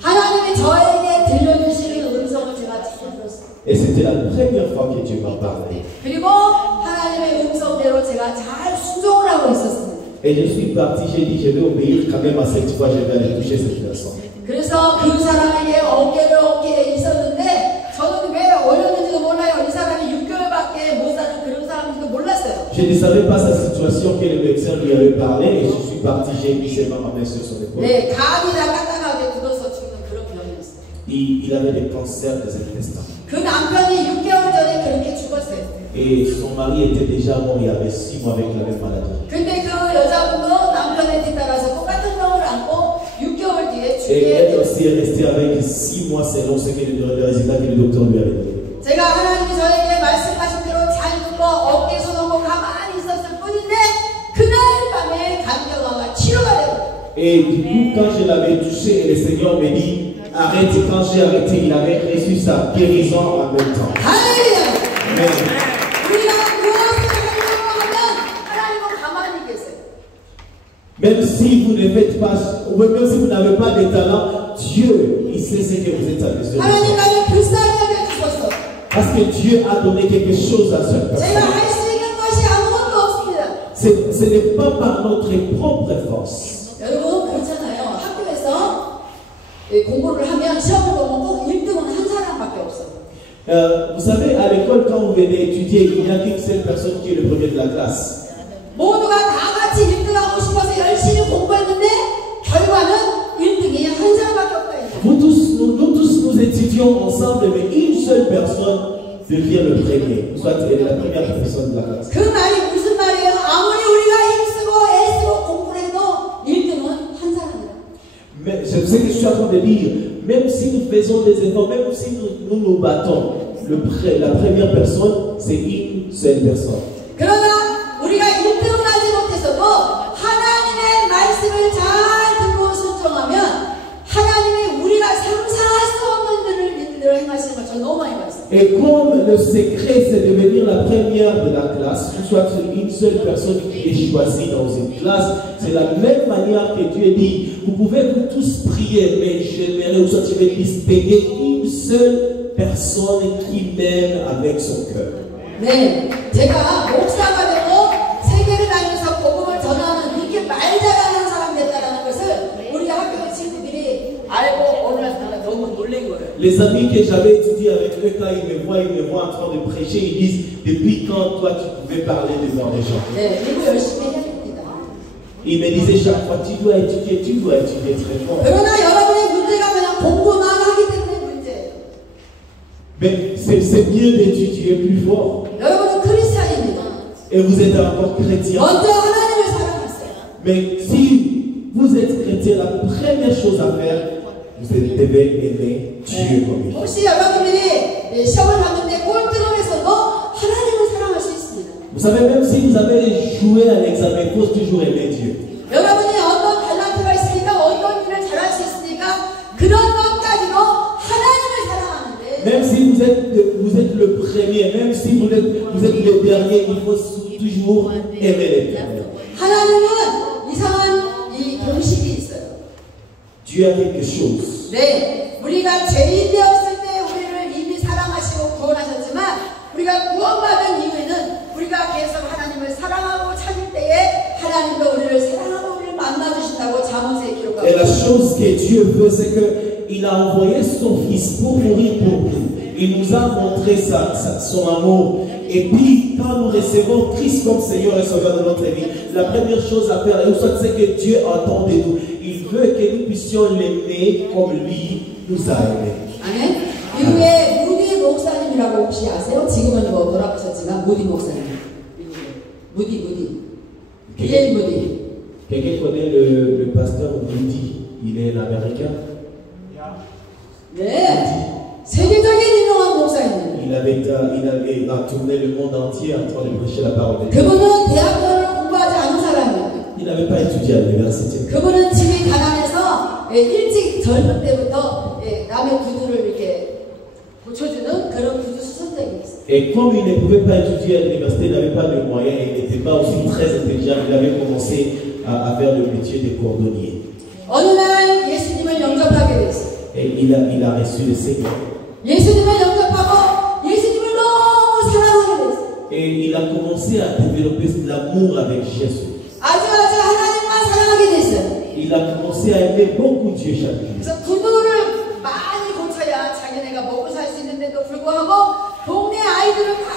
하나님이 저에게 들려주시는 음성을 제가 잘 들었어요. Et c'était la première fois que Dieu m'a parlé. 그리고 하나님의 음성대로 제가 잘 순종을 하고 있었습니다. Et je suis parti, j'ai dit, je vais obéir quand même à cette fois, je vais aller toucher cette personne. 그래서 그 사람에게 어깨에 있었는데 저는 왜 올렸는지도 몰라요. 이 사람이 6개월밖에 못 사는 그런 사람인지도 몰랐어요. Je ne savais pas sa situation, que le médecin lui avait parlé, et je suis parti, j'ai mis ses mains sur son épaule. 네, 간이 다 까딱하게 굳어서 죽는 그런 병이었어요. Il avait des cancers des intestins. 그 남편이 6개월 전에 그렇게 죽었어요. Et son mari était déjà mort, il y avait 6 mois avec la même maladie. 근데 그 여자분도 남편에 뒤따라서 똑같은 병을 안고 6개월 뒤에 Et 죽게 elle 됐어요. aussi est restée avec 6 mois selon ce que le résultat que le docteur lui avait donné. 제가 하나님이 저에게 말씀하신 대로 잘 듣고 어깨에 손 얹고 가만히 있었을 뿐인데 그날 밤에 간병화가 치료가 되고. Et du coup, quand je l'avais touché, le Seigneur me dit, arrête. Quand j'ai arrêté, il avait reçu sa guérison en même temps. 할렐루야! Amen. 우리가 무엇을 하려고 하면 하나님은 가만히 계세요. Même si vous ne faites pas, ou même si vous n'avez pas de talent, Dieu, il sait ce que vous êtes à besoin. 하나님 나를 불쌍하게 해주셨어. Parce que Dieu a donné quelque chose à cette 제가 personne. 할 수 있는 것이 아무것도 없습니다. Ce n'est pas par notre propre force. 여러분 그렇잖아요. 학교에서 공부를 하면 시험을 보면 꼭 1등은 한 사람밖에 없어요. Vous savez, à l'école, quand vous venez étudier, il n'y a qu'une seule personne qui est le premier de la classe. 모두가 다 같이 1등하고 싶어서 열심히 공부했는데 결과는 1등이 한 사람밖에 없어요. Nous tous, nous étudions ensemble, mais une seule personne devient le premier. Soit elle est la première personne de la classe. 그 말이 무슨 말이에요? 아무리 우리가 힘쓰고 애쓰고 공부를 해도 1등은 한 사람이에요. Mais c'est ce que je suis en train de dire. Même si nous faisons des efforts, même si nous nous battons, la première personne, c'est une seule personne. 그러나 우리가 1등은 하지 못했어도 하나님의 말씀을 잘 듣고 순종하면 하나님이 우리가 상상할 수 없는 일들을 행하시는 걸 저는 너무 많이 봤어요. Et comme le secret c'est de devenir la première de la classe, soit une seule personne qui est choisie dans une classe, c'est la même manière que Dieu dit, vous pouvez vous tous prier, mais j'aimerais ou soit je vais distinguer une seule personne qui m'aime avec son cœur. 네, 제가 목사가 되고 세계를 다니면서 복음을 전하는 이렇게 말 잘하는 사람 됐다는 것을 우리 학교 친구들이 알고 오늘 날 너무 놀란 거예요. Les amis que j'avais étudié avec eux, quand ils me voient en train de prêcher, ils disent, depuis quand toi tu pouvais parler devant les gens? 네, 이거 열심히 해야 됩니다. Ils me disaient chaque fois, tu dois étudier très fort. 그러나 여러분의 문제가 그냥 공부만 하기 때문에 문제예요. Mais c'est bien d'étudier plus fort. 여러분은 크리스찬입니다. Et vous êtes encore chrétien. 먼저 하나님을 사랑하세요. Mais si vous êtes chrétien, la première chose à faire, vous devez aimer Dieu comme il est. 혹시 여러분들이 시험을 봤는데 꼴등을 했어도 하나님을 사랑할 수 있습니다. Vous savez, même si vous avez joué à l'examen, il faut toujours aimer Dieu. 여러분이 어떤 달란트가 있으니까 어떤 일을 잘할 수 있으니까 그런 것까지도 하나님을 사랑하는데 même si vous êtes le premier, même si vous êtes le dernier, il faut toujours aimer l'Éternel. 하나님은 이상한 이 공식이 있어요. Dieu a quelque chose. 네, 우리가 죄인 되었을 때 우리를 이미 사랑하시고 구원하셨지만 우리가 구원받은 이후에는 우리가 계속 하나님을 사랑하고 찾을 때에 하나님도 우리를 사랑하고 우리를 만나주신다고 잠언서에 기록하고 Et la chose que Dieu veut, c'est qu'il a envoyé son Fils pour mourir pour nous. Il nous a montré son amour. Et puis, quand nous recevons Christ comme Seigneur et Sauveur de notre vie, la première chose à faire, c'est que Dieu entend de nous. Il veut que nous puissions l'aimer comme lui nous a aimés. 아멘. 미국의 무디 목사님이라고 혹시 아세요? 지금은 뭐 돌아가셨지만 무디 목사님. 무디. 비엘 무디. Quelqu'un connaît le pasteur Moody? Il est l'américain. 네. 세계적인 유명한 목사입니다. Il a tourné le monde entier en train de prêcher la parole de Dieu. 그분은 대학교를 공부하지 않은 사람입니다. Il n'avait pas étudié à l'université. 그분은 집이 가난해서 일찍 젊은 때부터 남의 구두를 이렇게 고쳐주는 그런 구두 수선장이 있어요. Et comme il ne pouvait pas étudier à l'université, il n'avait pas de moyens, il n'était pas aussi très intelligent, il avait commencé à faire le métier de cordonnier. 어느 날 예수님을 영접하게 됐어요. Et il a reçu le Seigneur. 예수님을 영접하고 예수님을 너무 사랑하게 됐어요. Et il a commencé à développer l'amour avec Jésus. 아주 하나님만 사랑하게 됐어요. Il a commencé à aimer beaucoup Dieu chaque jour. 그래서 구두를 많이 고쳐야 자기네가 먹고 살 수 있는데도 불구하고 동네 아이들을 다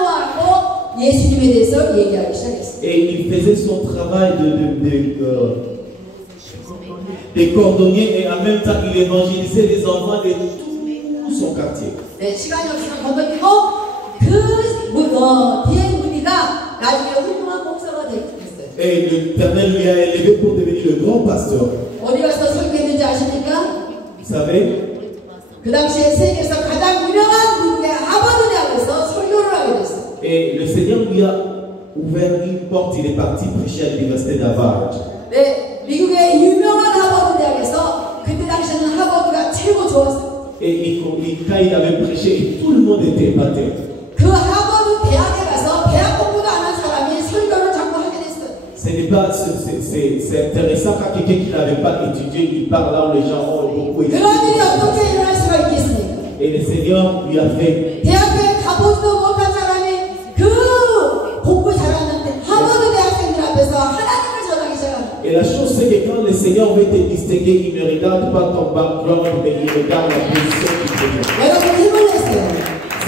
모아놓고 예수님에 대해서 얘기하기 시작했어요. Et il faisait son travail de cordonnier et en même temps il évangélisait les enfants de tout son quartier. 네, 시간이 없으면 건너뛰고 디엘 무디가 나중에 훌륭한 목사가 됐어요. Et l'Éternel lui a élevé pour devenir le grand pasteur. 어디 가서 설교했는지 아십니까? Vous savez? 그 당시에 세계에서 가장 유명한 미국의 하버드 대학에서 설교를 하게 됐어요. Et le Seigneur lui a ouvert une porte, il est parti prêcher à l'université d'Harvard. 네, 미국의 유명한 하버드 대학에서 그때 당시에는 하버드가 최고 좋았어요. Et quand il avait prêché, tout le monde était épaté. 그 하버드 대학에 가서 대학 공부도 안 한 사람이 설교를 자꾸 하게 됐어요. C'est intéressant quand quelqu'un qui n'avait pas étudié, il parle là où les gens ont beaucoup étudié. 그런 일이 어떻게 일어날 수가 있겠습니까? Et le Seigneur lui a fait. 대학교에 가보지도 못한 사람이 그 공부 잘하는데 하버드 대학생들 앞에서 하나님을 전하기 시작합니다. Et la chose c'est que quand le Seigneur veut te distinguer, il ne regarde pas ton background, mais il regarde la position qu'il te donne. 여러분 힘을 냈어요.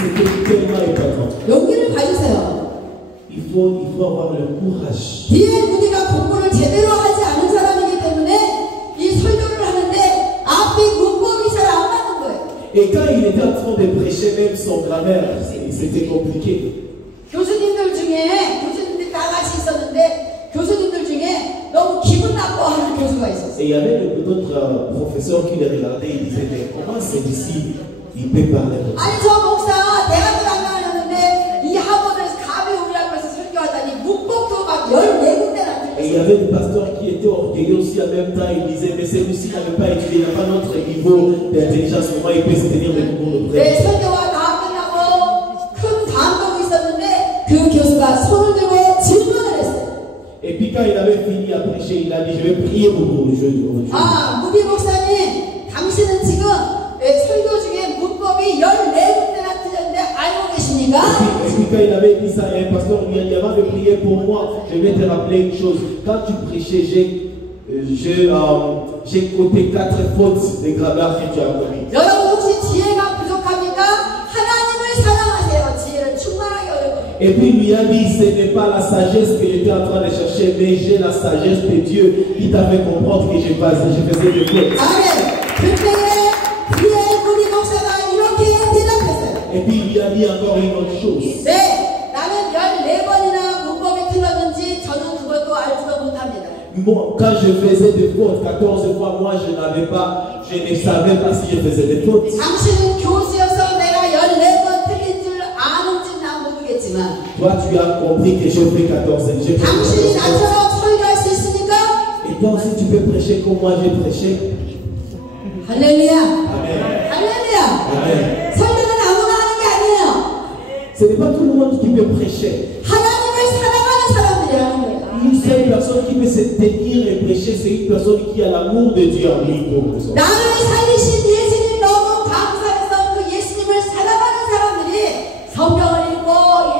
C'était tellement épatant. 용기를 가지세요. Il faut avoir le courage. 디엘 무디가 공부를 제대로 하지 않은 사람이기 때문에 이 설교를 하는데 앞뒤 문법이 잘 안 맞는 거예요. Et quand il était en train de prêcher, même son grammaire, c'était compliqué. 교수님들 다 같이 있었는데 교수님들 중에 너무 기분 나빠하는 교수가 있었어요. Et il y avait d'autres professeurs qui les regardaient, ils disaient, mais comment celui-ci, il peut parler comme ça? 아니 저 목사 대학을 안 나왔는데 이 il y avait des pasteurs qui étaient orgueilleux aussi en même temps. Ils disaient, mais celui-ci n'avait pas étudié, il n'a pas notre niveau d'intelligence. Comment il peut se tenir le cours de 네, prêche? 설교가 다 끝나고 큰 감동이 있었는데 그 교수가 손을 들고 질문을 했어요. Et puis quand il avait fini à prêcher, il a dit, je vais prier pour vous aujourd'hui. 아, 무비 목사님, 당신은 지금 설교 중에 문법이 14군데나 틀렸는데 알고 계십니까? Et puis quand il avait dit ça, un pasteur lui a dit, avant de prier pour moi, je vais te rappeler une chose. Quand tu prêchais, j'ai coté 4 fautes de grammaire que tu as commis. 여러분 혹시 지혜가 부족합니까? 하나님을 사랑하세요. 지혜를 충만하게 얻을 겁니다. Et puis il lui a dit, ce n'est pas la sagesse que j'étais en train de chercher, mais j'ai la sagesse de Dieu qui t'a fait comprendre que je faisais des fautes. 아멘. 그때에 그의 무비 목사가 이렇게 대답했어요. Et puis il lui a dit encore une autre chose. 네, 나는 14번이나 문법이 틀렸는지 저는 그것도 알지도 못합니다. Moi, quand je faisais des fautes, 14 fois, moi je ne savais pas si je faisais des fautes. 당신은 교수여서 내가 14번 틀린 줄 아는지 난 모르겠지만 Toi, tu as compris que je fais 14. J'ai fait 14 당신이 fautes. 나처럼 설교할 수 있습니까? Et toi aussi, tu peux prêcher comme moi j'ai prêché. 할렐루야. Amen. 할렐루야. Amen. 설교는 아무나 하는 게 아니에요. Ce n'est pas tout le monde qui peut prêcher. 하나님을 사랑하는 사람들이 하는 거예요. Une seule personne qui peut se tenir et prêcher, c'est une personne qui a l'amour de Dieu en lui. 나를 살리신 예수님 너무 감사해서 그 예수님을 사랑하는 사람들이 성경을 읽고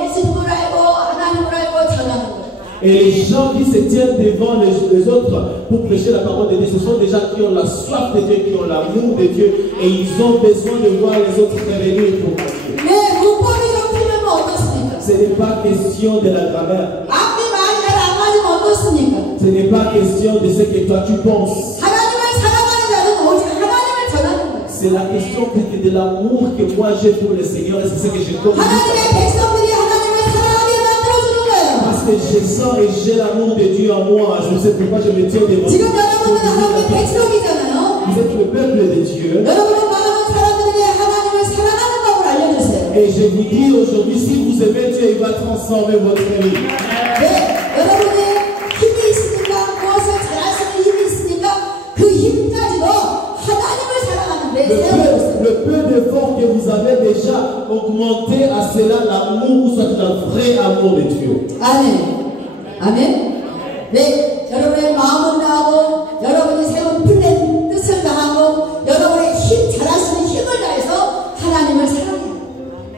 예수님을 알고 하나님을 알고 전하는 거예요. Et les gens qui se tiennent devant les autres pour prêcher la parole de Dieu, ce sont des gens qui ont la soif de Dieu, qui ont l'amour de Dieu, et ils ont besoin de voir les autres revenir pour prêcher. 네, 문법이 좀 틀리면 어떻습니까? Ce n'est pas question de la grammaire. 앞뒤 말이 잘 안 맞으면 어떻습니까? Ce n'est pas question de ce que toi tu penses. 하나님을 사랑하는 자는 오직 하나님을 전하는 거예요. C'est la question de l'amour que moi j'ai pour le Seigneur et c'est ce que je connais. 하나님의 백성들이 하나님을 사랑하게 만들어주는 거예요. Parce que je sens et j'ai l'amour de Dieu en moi. Je ne sais pourquoi je me tiens devant 지금 여러분은 하나님의 백성이잖아요. Vous êtes le peuple de Dieu. 여러분은 많은 사람들에게 하나님을 사랑하는 법을 알려주세요. Et je vous dis aujourd'hui, si vous aimez Dieu, il va transformer votre vie. 네, 여러분이 힘이 있으니까 무엇을 잘할 수 있는 힘이 있으니까 그 힘까지도 하나님을 사랑하는데 세워보세요. Le peu d'efforts que vous avez déjà, augmentez à cela l'amour, soit le vrai amour de Dieu. 아멘. 아멘. 네, 여러분의 마음을 다하고 여러분이 세운 플랜 뜻을 다하고 여러분의 힘 잘할 수 있는 힘을 다해서 하나님을 사랑해요.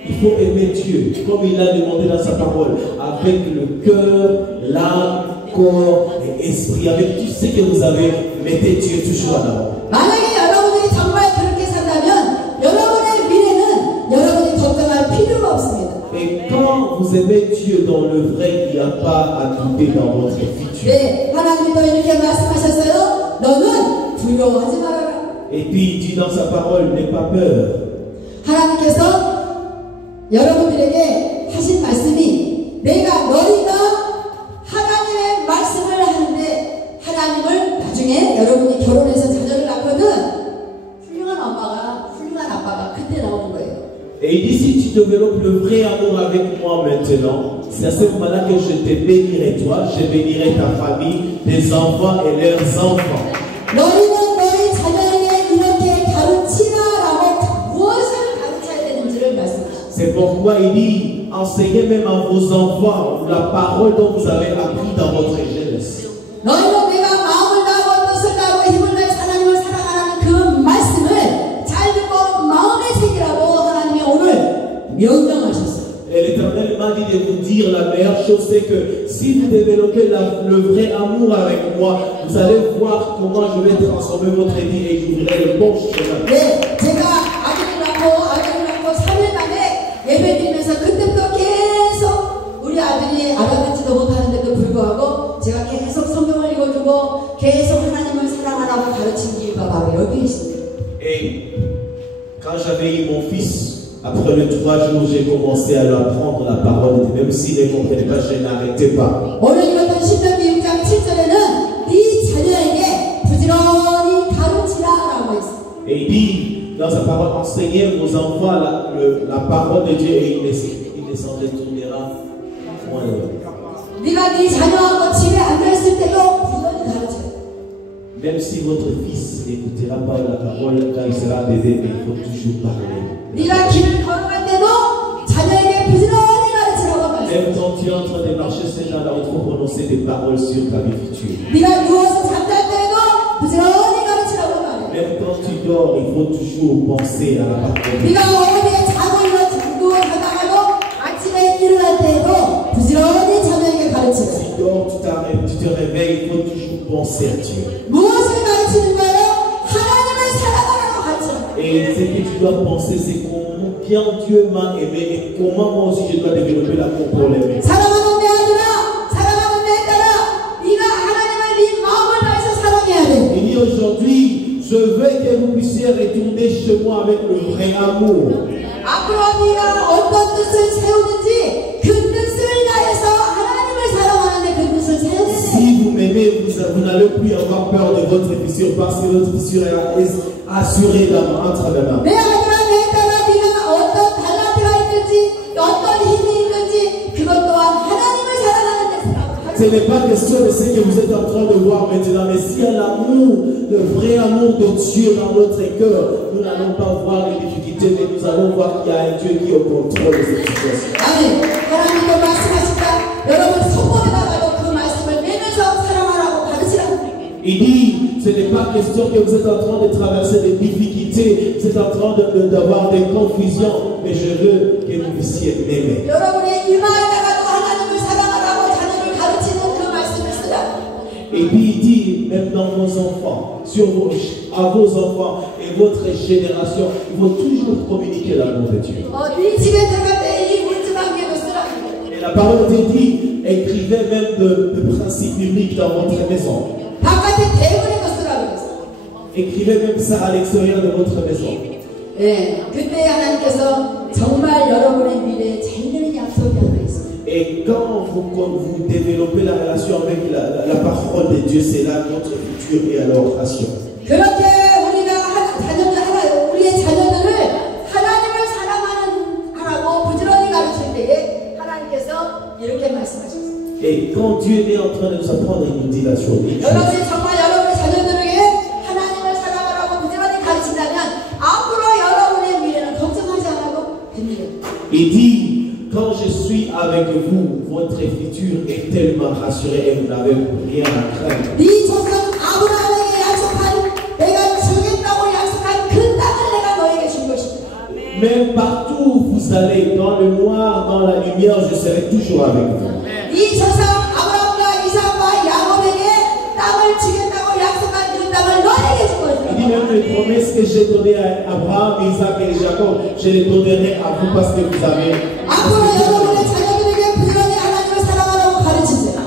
Il faut aimer Dieu, comme il a demandé dans sa parole, avec le cœur, l'âme, corps et esprit. Avec tout ce que vous avez, mettez Dieu toujours en avant. 만약에 여러분들이 정말 그렇게 산다면 여러분의 미래는 여러분이 걱정할 필요가 없습니다. Et quand vous aimez Dieu dans le vrai, il n'y a pas à douter dans votre futur. 네, 하나님이 또 이렇게 말씀하셨어요. 너는 두려워하지 말아라. Et puis il dit dans sa parole, n'aie pas peur. 하나님께서 여러분들에게 하신 말씀이 내가 너희가 하나님의 말씀을 하는데 하나님을 나중에 여러분이 결혼해서 자녀를 낳거든 훌륭한 엄마가 훌륭한 아빠가 그때 나오는 거예요. Et il dit, si tu développes le vrai amour avec moi maintenant, c'est à ce moment-là que je te bénirai toi, je bénirai ta famille, tes enfants et leurs enfants. 너희는 너희 자녀에게 이렇게 가르치라라고 무엇을 가르쳐야 되는지를 말씀하셨어요. C'est pourquoi il dit, enseignez même à vos enfants la parole dont vous avez appris dans votre jeunesse. 너희는 내가 마음을 다하고 뜻을 다하고 힘을 다해 하나님을 사랑하라는 그 말씀을 잘 듣고 마음에 새기라고 하나님이 오늘 명령하셨어요. Et l'Éternel m'a dit de vous dire la meilleure chose, c'est que si vous développez le vrai amour avec moi, vous allez voir comment je vais transformer votre vie et j'ouvrirai le bon chemin. 네, 제가 아들을 낳고 3일 만에 예배드리면서 그때부터 계속 우리 아들이 알아듣지도 못하는데도 불구하고 제가 계속 성경을 읽어주고 계속 하나님을 사랑하라고 가르친 이유가 바로 여기 있습니다. Et quand j'avais eu mon fils, après les 3 jours, j'ai commencé à lui apprendre la parole de Dieu, même s'il ne comprenait pas, je n'arrêtais pas. 오늘 읽었던 신명기 6장 7절에는 네 자녀에게 부지런히 가르치라라고 했어요. Et il dit dans sa parole, enseignez vos enfants la parole de Dieu et il ne s'en détournera point. 네가 네 자녀하고 집에 앉아있을 때도 부지런히 가르쳐. Même si votre fils n'écoutera pas la parole quand il sera bébé, mais il faut toujours parler. 네가 길을 걸어갈 때도 자녀에게 부지런히 가르치라고 말해. Même quand tu es en train de marcher sur la route, il faut prononcer des paroles sur ta vie future. 네가 누워서 잠잘 때도 부지런히 가르치라고 말해. Même quand tu dors, il faut toujours penser à la parole. 네가 어머니가 자고 누워가다가도 아침에 일어날 때에도 부지런히 자녀에게 가르치라. Si tu dors, tu te réveilles, il faut toujours penser à Dieu. 무엇을 가르치는 거예요? 하나님을 사랑하라고 가르치라. Et ce que tu dois penser, c'est combien Dieu m'a aimé et comment moi aussi je dois développer l'amour pour l'aimer. 사랑하는 내 아들아, 사랑하는 내 딸아, 네가 하나님을 네 마음을 다해서 사랑해야 돼. Il dit aujourd'hui, je veux que vous puissiez retourner chez moi avec le vrai amour. 앞으로 네가 어떤 뜻을 세우든지 그 뜻을 다해서 하나님을 사랑하는데 그 뜻을 세워야 돼. Si vous m'aimez, vous n'allez plus avoir peur de votre fissure parce que votre fissure est assurée entre mes mains. 내 아들아, 내 딸아, 네가 어떤 달란트가 있든지 어떤 힘이 있든지 그것 또한 하나님을 사랑하는 데 Ce n'est pas question de ce que vous êtes en train de voir maintenant, mais s'il y a l'amour, le vrai amour de Dieu dans notre cœur, nous n'allons pas voir les difficultés, mais nous allons voir qu'il y a un Dieu qui est au contrôle de cette situation. 아멘. 하나님도 말씀하신다. 여러분 손목에다가도 그 말씀을 매면서 사랑하라고 가르치라고. Il dit, ce n'est pas question que vous êtes en train de traverser des difficultés, vous êtes en train d'avoir des confusions, mais je veux que vous puissiez m'aimer. 여러분의 이마에다가도 하나님을 사랑하라고 자녀를 가르치는 그 말씀을 쓰라. Et puis il dit, même dans vos enfants, à vos enfants et votre génération, il faut toujours communiquer l'amour de Dieu. 네 집에 들어갈 때 이 문지방개도 쓰라. Et la parole te dit, écrivez même de principes bibliques dans votre maison. 바깥에 대문에도 쓰라 그랬어. Écrivez même ça à l'extérieur de votre maison. 네, 그때 하나님께서 정말 여러분의 미래에 잘 되는 약속이 하나 있어요. Et quand vous développez la relation avec la parole de Dieu, c'est là que votre futur est alors assuré. 그렇게 우리의 자녀들을 하나님을 사랑하라고 부지런히 가르칠 때에 하나님께서 이렇게 말씀하셨어요. Et quand Dieu est en train de nous apprendre, il nous dit la chose. 여러분이 정말 여러분의 자녀들에게 하나님을 사랑하라고 부지런히 가르친다면 앞으로 여러분의 미래는 걱정하지 않아도 됩니다. Il dit, quand je suis avec vous, votre futur est tellement rassuré et vous n'avez rien à craindre. 네 조상 아브라함에게 약속한 내가 주겠다고 약속한 그 땅을 내가 너에게 준 것이다. Même partout où vous allez, dans le noir, dans la lumière, je serai toujours avec vous. 이 조상 아브라함과 이삭과 야곱에게 땅을 주겠다고 약속한 그 땅을 너에게 준 것이다. Il dit même les promesses que j'ai données à Abraham, Isaac et Jacob, je les donnerai à vous parce que vous avez. 앞으로 여러분의 자녀들에게 부지런히 하나님을 사랑하라고 가르치세요.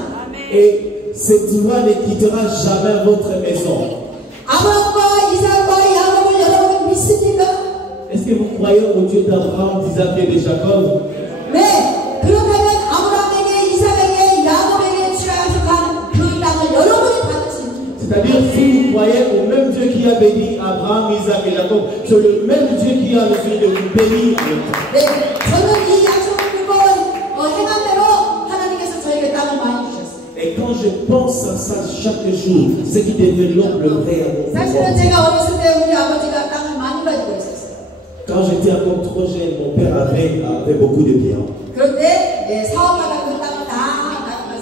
Et cette loi ne quittera jamais votre maison. 아브라함과 이삭과 야곱을 여러분은 믿습니까? Est-ce que vous croyez au Dieu d'Abraham, d'Isaac et de Jacob? 네. 그렇다면 아브라함에게 이삭에게 야곱에게 주라 약속한 그 땅을 여러분이 받을 수 있습니다. C'est-à-dire, si vous croyez au même Dieu qui a béni Abraham, Isaac et Jacob, c'est le même Dieu qui a décidé de vous bénir. 네, 저는 이 약속을 믿고 행한 대로 하나님께서 저에게 땅을 많이 주셨어요. Et quand je pense à ça chaque jour, c'est qui développe le vrai amour. 사실은 제가 어렸을 때 우리 아버지가 땅을 많이 가지고 있었어요. Quand j'étais encore trop jeune, mon père avait beaucoup de biens. 그런데 사업하다가 그 땅을 다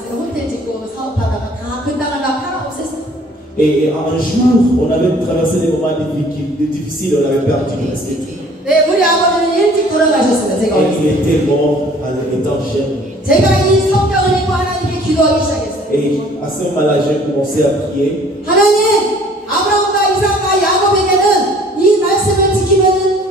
호텔 짓고 사업하다가 다 그 땅을 다 팔아 없앴어요. Et un jour, on avait traversé des moments difficiles, on avait perdu presque tout. 네, 우리 아버지는 일찍 돌아가셨어요. 제가 Et 어렸을 il était mort en étant jeune. 때. 제가 이 성경을 읽고 하나님께 기도하기 시작했어요. Et à ce moment-là, j'ai commencé à prier. 하나님, 아브라함과 이삭과 야곱에게는 이 말씀을 지키면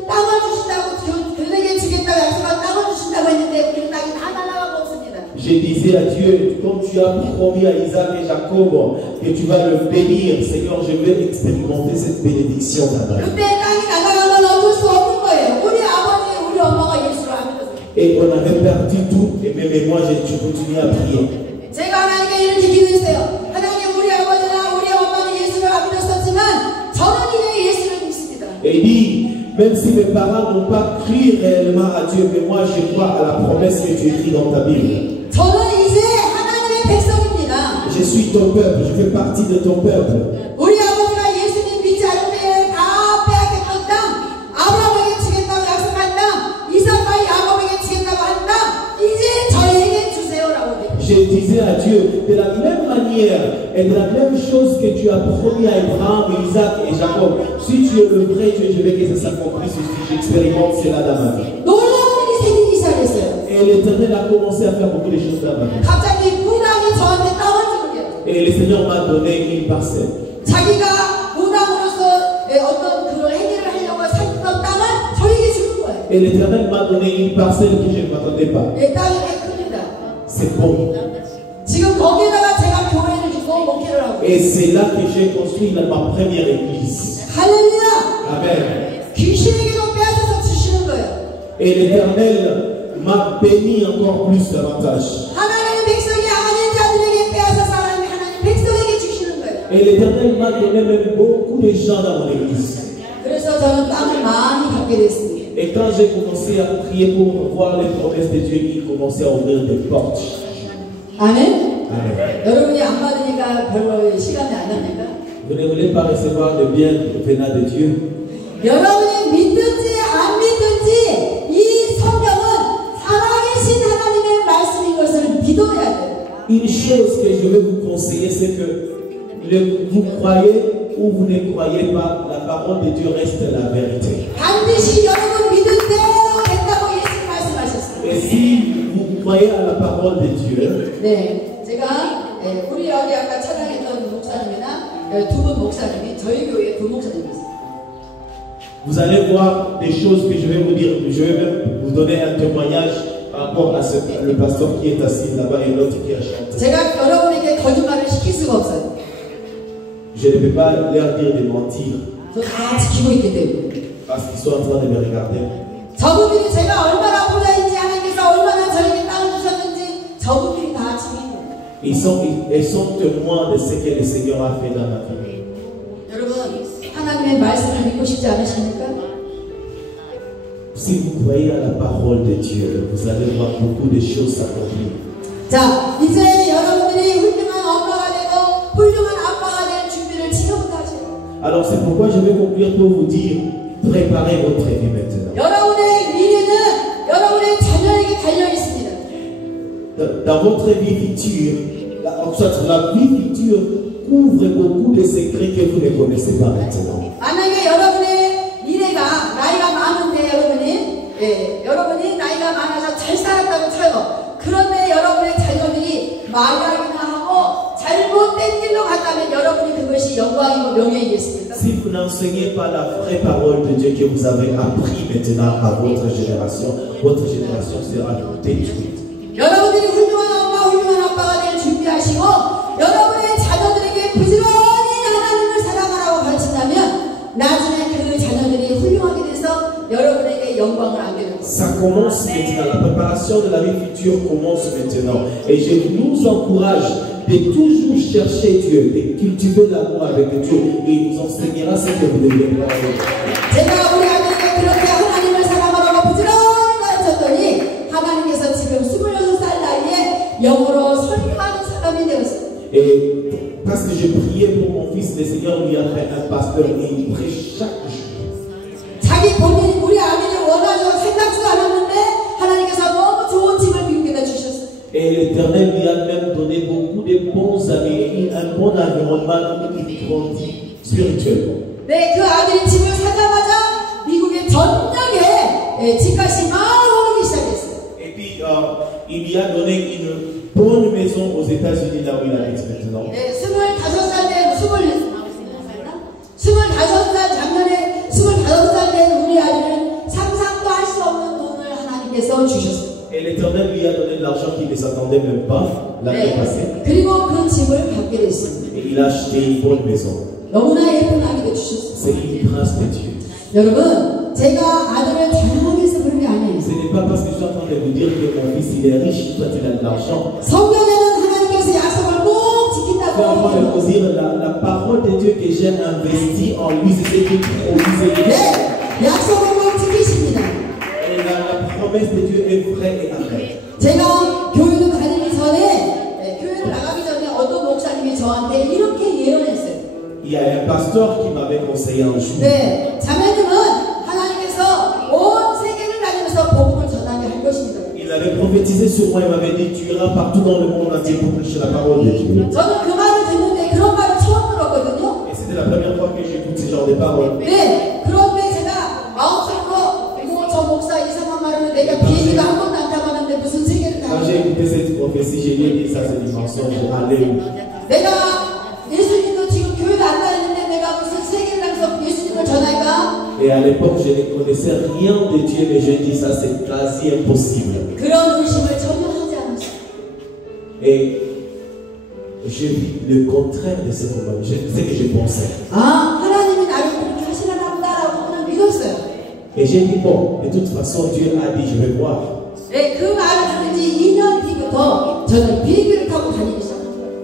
땅을 주신다고 그들에게 주겠다고 약속한 땅을 주신다고 했는데 우리 땅이 다 날아가고 없습니다. Je disais à Dieu, comme tu as promis à Isaac et Jacob que tu vas le bénir, Seigneur, je vais expérimenter cette bénédiction maintenant. 그때 땅이 날아가면 어쩔 수 없는 거예요. 우리 아버지, 우리 엄마가 예수를 안 믿었어요. Et on avait perdu tout, et même moi, je continuais à prier. 제가 하나님께 이렇게 기도했어요. 하나님, 우리 아버지나 우리 엄마는 예수를 안 믿었었지만 저는 이제 예수를 믿습니다. Et il dit, même si mes parents n'ont pas cru réellement à Dieu, mais moi je crois à la promesse que tu écris dans ta Bible. 저는 이제 하나님의 Je suis ton peuple, je fais partie de ton peuple. 우리 아버지가 예수님 믿지 않을 때에 다 빼앗겼던 땅, 아브라함에게 주겠다고 약속한 땅, 이삭과 야곱에게 주겠다고 한 땅, 이제 저에게 주세요라고 얘기해요. Je disais à Dieu, de la même manière et de la même chose que tu as promis à Abraham, Isaac et Jacob, si tu es le vrai Dieu, je veux que ça s'accomplisse aussi. J'expérimente cela dans ma vie. 놀라운 일이 생기기 시작했어요. Et l'Éternel a commencé à faire beaucoup de choses dans ma vie. 갑자기 무당이 저한테 땅을 주게. Et le Seigneur m'a donné une parcelle. 자기가 무당으로서 어떤 그런 행위를 하려고 살던 땅을 저에게 주는 거예요. Et l'Éternel m'a donné une parcelle que je ne m'attendais pas. 땅이 꽤 큽니다. C'est bon. 지금 거기에다가 제가 교회를 주고 목회를 하고. Et c'est là que j'ai construit ma première église. 할렐루야. Amen. 귀신에게도 빼앗아서 주시는 거예요. Et l'Éternel m'a béni encore plus davantage. 하나님의 백성이 하나님 자들에게 빼앗아서 하나님 백성에게 주시는 거예요. Et l'Éternel m'a donné même beaucoup de gens dans mon église. 그래서 저는 땅을 많이 갖게 됐습니다. Et quand j'ai commencé à prier pour voir les promesses de Dieu, il commençait à ouvrir des portes. 아멘. Amen. 여러분이 안 받으니까 별로 시간이 안 납니까? Vous ne voulez pas recevoir le bien venant de Dieu? 여러분이 믿든지 안 믿든지 이 성경은 살아계신 하나님의 말씀인 것을 믿어야 돼요. Une chose que je vais vous conseiller, c'est que vous croyez ou vous ne croyez pas, la parole de Dieu reste la vérité. 반드시 여러분 믿을 대로 된다고 예수님 말씀하셨어요. Et si vous croyez à la parole de Dieu, 네, 제가 우리 여기 아까 찬양했던 목사님이나 두 분 목사님이 저희 교회 부목사님이었어요. vous allez voir des choses que je vais vous dire. Je vais même vous donner un témoignage par rapport à le pasteur qui est assis là-bas et l'autre qui a chanté. 제가 여러분에게 거짓말을 시킬 수가 없어요. Je ne peux pas leur dire de mentir 저 다 지키고 있기 때문에. parce qu'ils sont en train de me regarder. 저분들이 제가 얼마나 부자인지 하나님께서 얼마나 저에게 땅을 주셨는지 저분들이 다 증인입니다. Ils sont témoins de ce que le Seigneur a fait dans ma vie. 여러분 하나님의 말씀을 믿고 싶지 않으십니까? Si vous croyez à la parole de Dieu, vous allez voir beaucoup de choses s'accomplir. 자, 이제 여러분들이 훌륭한 엄마가 되고 훌륭한 아빠가 될 준비를 지금부터 하세요. Alors c'est pourquoi je vais conclure pour vous dire, préparez votre vie maintenant. 여러분의 미래는 여러분의 자녀에게 달려 있습니다. Dans votre vie future, la vie future couvre beaucoup de secrets que vous ne connaissez pas maintenant. 만약에 여러분의 미래가 나이가 많은데 여러분이 나이가 많아서 잘 살았다고 쳐요. 그런데 여러분의 자녀들이 마약이나 하고 잘못된 길로 갔다면 여러분이 그것이 영광이고 명예이겠습니까? Si vous n'enseignez pas la vraie parole de Dieu que vous avez appris maintenant à votre génération sera détruite. 여러분들이 훌륭한 엄마, 훌륭한 아빠가 될 준비하시고 여러분의 자녀들에게 부지런히 하나님을 사랑하라고 가르친다면 나중에 그 자녀들이 훌륭하게 돼서 여러분에게 영광을 안게 됩니다. Ça commence maintenant, la préparation de la vie future commence maintenant. Et je vous encourage de toujours chercher Dieu, de cultiver l'amour avec Dieu. Et il vous enseignera ce que vous devez faire. 제가 우리 아들에게 그렇게 하나님을 사랑하라고 부지런히 가르쳤더니 하나님께서 지금 26살 나이에 영어로 설교하는 사람이 되었어요. Et parce que je priais pour mon fils, le Seigneur lui a fait un pasteur et il prêche chaque jour. 자기 본인이 우리 아들이 원하죠 생각지도 않았는데 하나님께서 너무 좋은 집을 미국에다 주셨어요. Et l'Éternel lui a même donné beaucoup de bons amis et un bon environnement où il grandit spirituellement. 네, 그 아들이 집을 사자마자 미국의 전역에 집값이 막 오르기 시작했어요. Et puis il lui a donné une bonne maison aux États-Unis là où il habite maintenant. 네, 25살 된 25살 작년에 25살 된 우리 아들은 상상도 할 수 없는 돈을 하나님께서 주셨어요. Et l'Éternel lui a donné de l'argent qu'il ne s'attendait même pas l'année passée. 그리고 그 집을 갖게 됐습니다. Et il a acheté une bonne maison. 너무나 예쁜 아기도 주셨어요. C'est une grâce de Dieu. 여러분, 제가 아들을 자랑하기 위해서 그런 게 아니에요. Ce n'est pas parce que je suis en train de vous dire que mon fils il est riche, toi tu as de l'argent. 성경에는 하나님께서 약속을 꼭 지킨다고. Je suis en train de vous dire la parole de Dieu que j'ai investie en lui, c'est ce qu'il produisait. 네, 약속을 꼭 지키십니다. Et la promesse de Dieu est vraie et avérée. 제가 교회를 다니기 전에, 교회를 나가기 전에 어떤 목사님 pasteur qui m'avait conseillé un jour. 네, 자매님은 하나님께서 온 세계를 다니면서 복음을 전하게 할 것입니다. Il avait prophétisé sur moi, il m'avait dit tu iras partout dans le monde entier pour prêcher la parole de Dieu. 저는 그 말을 듣는데 그런 말을 처음 들었거든요. Et c'était la première fois que j'écoute ce genre de paroles. 네, 그런데 제가 마음속으로 이거 저 목사 이상한 말을 내가 비행기가 한 번도 안 타봤는데 무슨 세계를 Quand j'ai 다니는 écouté cette prophétie, j'ai dit ça c'est du mensonge. Alléluia. 내가 예수님도 지금 교회도 안 다니는데 내가 무슨 세계를 다니면서 예수님을 전할까? Et à l'époque, je ne connaissais rien de Dieu, mais je dis ça c'est quasi impossible. 그런 의심을 전혀 하지 않았어요. Et je vis le contraire de ce que je pensais. 아, 하나님이 나를 그렇게 하시려나 보다라고 그냥 믿었어요. Et j'ai dit bon, de toute façon, Dieu a dit je vais voir. 네, 그 말을 들은 지 2년 뒤부터 저는 비행기를 타고 다니기 시작했어요.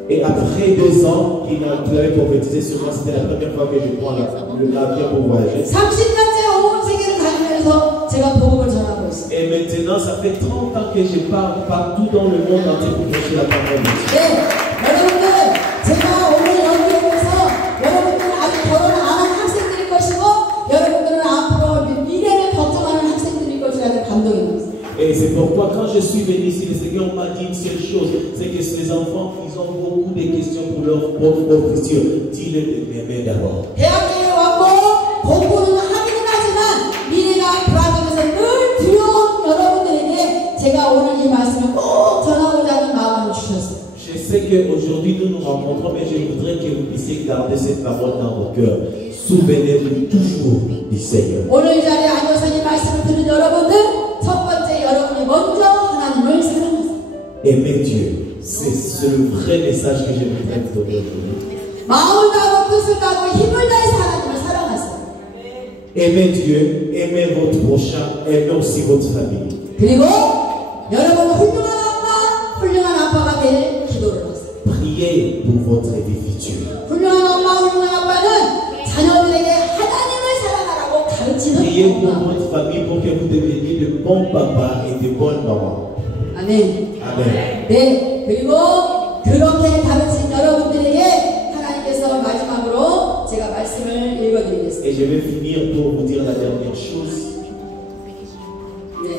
Et après 2 ans qu'il avait prophétisé sur moi, c'était la première fois que je prends l'avion pour voyager. 30년째 온 세계를 다니면서 제가 복음을 전하고 있어요. Et maintenant, ça fait 30 ans que je pars partout dans le monde entier pour prêcher la parole de Dieu. 네, 여러분들, 제가 오늘 여기 오면서 여러분들은 아직 결혼 안 한 학생들일 것이고 여러분들은 앞으로 미래를 걱정하는 학생들일 것이라는 감동이 있어요. Et c'est pourquoi quand je suis venu ici, le Seigneur m'a dit une seule chose, c'est que ces enfants, ils ont beaucoup de questions pour leur propre futur. Dis-le de m'aimer d'abord. 대학교에 왔고 공부는 하기는 하지만 미래가 불안하면서 늘 두려운 여러분들에게 제가 오늘 이 말씀을 꼭 전하고자 하는 마음을 주셨어요. Je sais qu'aujourd'hui nous nous rencontrons, mais je voudrais que vous puissiez garder cette parole dans vos cœurs. Souvenez-vous toujours du Seigneur. 오늘 이 자리에 앉아서 이 말씀을 들은 여러분들, 첫 번째 여러분이 먼저 하나님을 사랑하세요. Aimer Dieu, c'est le vrai message que je voudrais vous donner aujourd'hui. 마음을 다하고 뜻을 다하고 힘을 다해서 하나님을 사랑하세요. Aimez Dieu, aimez votre prochain, aimez aussi votre famille. 그리고 여러분은 훌륭한 아빠가 될 기도를 하세요. Priez pour votre vie future. 훌륭한 엄마, 훌륭한 아빠는 자녀들에게 하나님을 사랑하라고 가르치는 Priez pour 엄마. votre famille pour que vous deveniez de bons papas et de bonnes mamans. 아멘. Amen. 네, 그리고 그렇게 가르친 여러분들에게 하나님께서 마지막으로 제가 말씀을 읽어드리겠습니다. Et je vais finir pour vous dire la dernière chose. 네.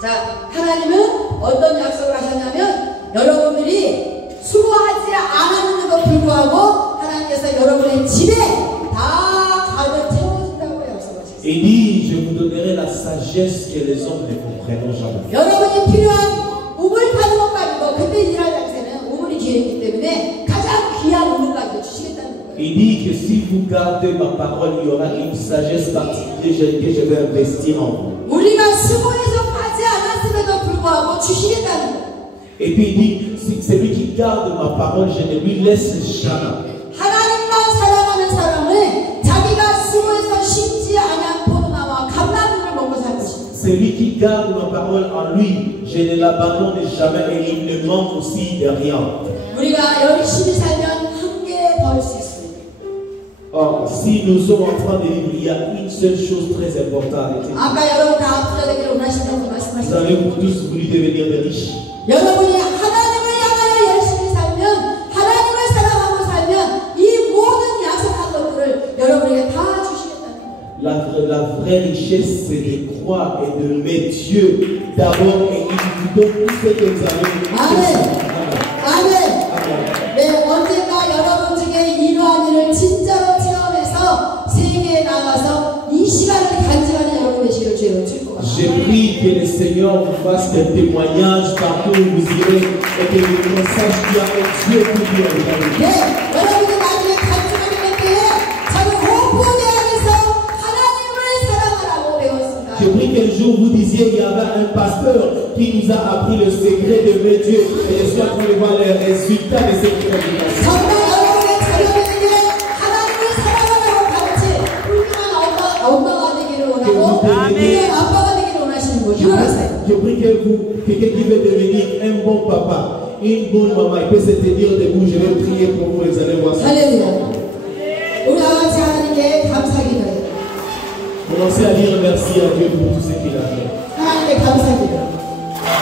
자, 하나님은 어떤 약속을 하셨냐면 여러분들이 수고하지 않았는데도 불구하고 하나님께서 여러분의 집에 다 가득 채워준다고 약속하셨어요. Il dit, je vous donnerai la sagesse que les hommes ne comprendront jamais. 여러분이 필요한 우물 파는 것까지도 그때 일할 당시에는 우물이 뒤에 있기 때문에 가장 귀한 우물까지도 주시겠다는 거예요. Il dit que si vous gardez ma parole, il y aura une sagesse particulière que je vais investir en vous. 우리가 수고해서 파지 않았음에도 불구하고 주시겠다는 거예요. Et puis il dit, celui qui garde ma parole, je ne lui laisse jamais. 하나님만 사랑하는 사람은 자기가 수고해서 심지 않은 포도나무와 감나무를 먹고 살 것입니다. Celui qui garde ma parole en lui, je ne l'abandonne jamais et il ne manque aussi de rien. 우리가 열심히 살면 한 개 벌 수 있습니다. Or, si nous sommes en train de vivre, il y a une seule chose très importante. 아까 여러분 다 부자 되기를 원하신다고 Vous 말씀하셨죠. savez, vous tous voulu devenir des riches. 여러분이 하나님을 향하여 열심히 살면 하나님을 사랑하고 살면 이 모든 약속한 것들을 여러분에게 다 주시겠다는 거예요. La vraie richesse, c'est de croire et de mettre Dieu d'abord et il vous donne tout ce que vous avez. 아멘. 아멘. 네, 언젠가 여러분 중에 이러한 일을 진짜로 체험해서 세계에 나가서 이 시간을 간직하는 여러분 되시기를 주의로 줄 것 Je 같아요. prie que le Seigneur vous fasse des témoignages partout où vous irez et que le message qui a un Dieu pour vous en 네, 여러분이 나중에 간직하게 될 때에 저는 호프대학에서 하나님을 사랑하라고 배웠습니다. Je prie qu'un jour vous disiez qu'il y avait un pasteur qui nous a appris le secret d'aimer Dieu et je suis en train de voir les résultats de cette prédication. 정말 여러분의 자녀들에게 하나님을 사랑하라고 가르친 훌륭한 엄마가 되기를 원하고 훌륭한 아빠가 되기를 원하시는 분이 알았어요. Je prie que quelqu'un qui veut devenir un bon papa, une bonne maman, il peut se tenir debout. Je vais prier pour vous et vous allez voir ça. 할렐루야. 우리 아버지 하나님께 감사기도해요. Commencez à dire merci à Dieu pour tout ce qu'il a fait. 하나님께 감사기도해요.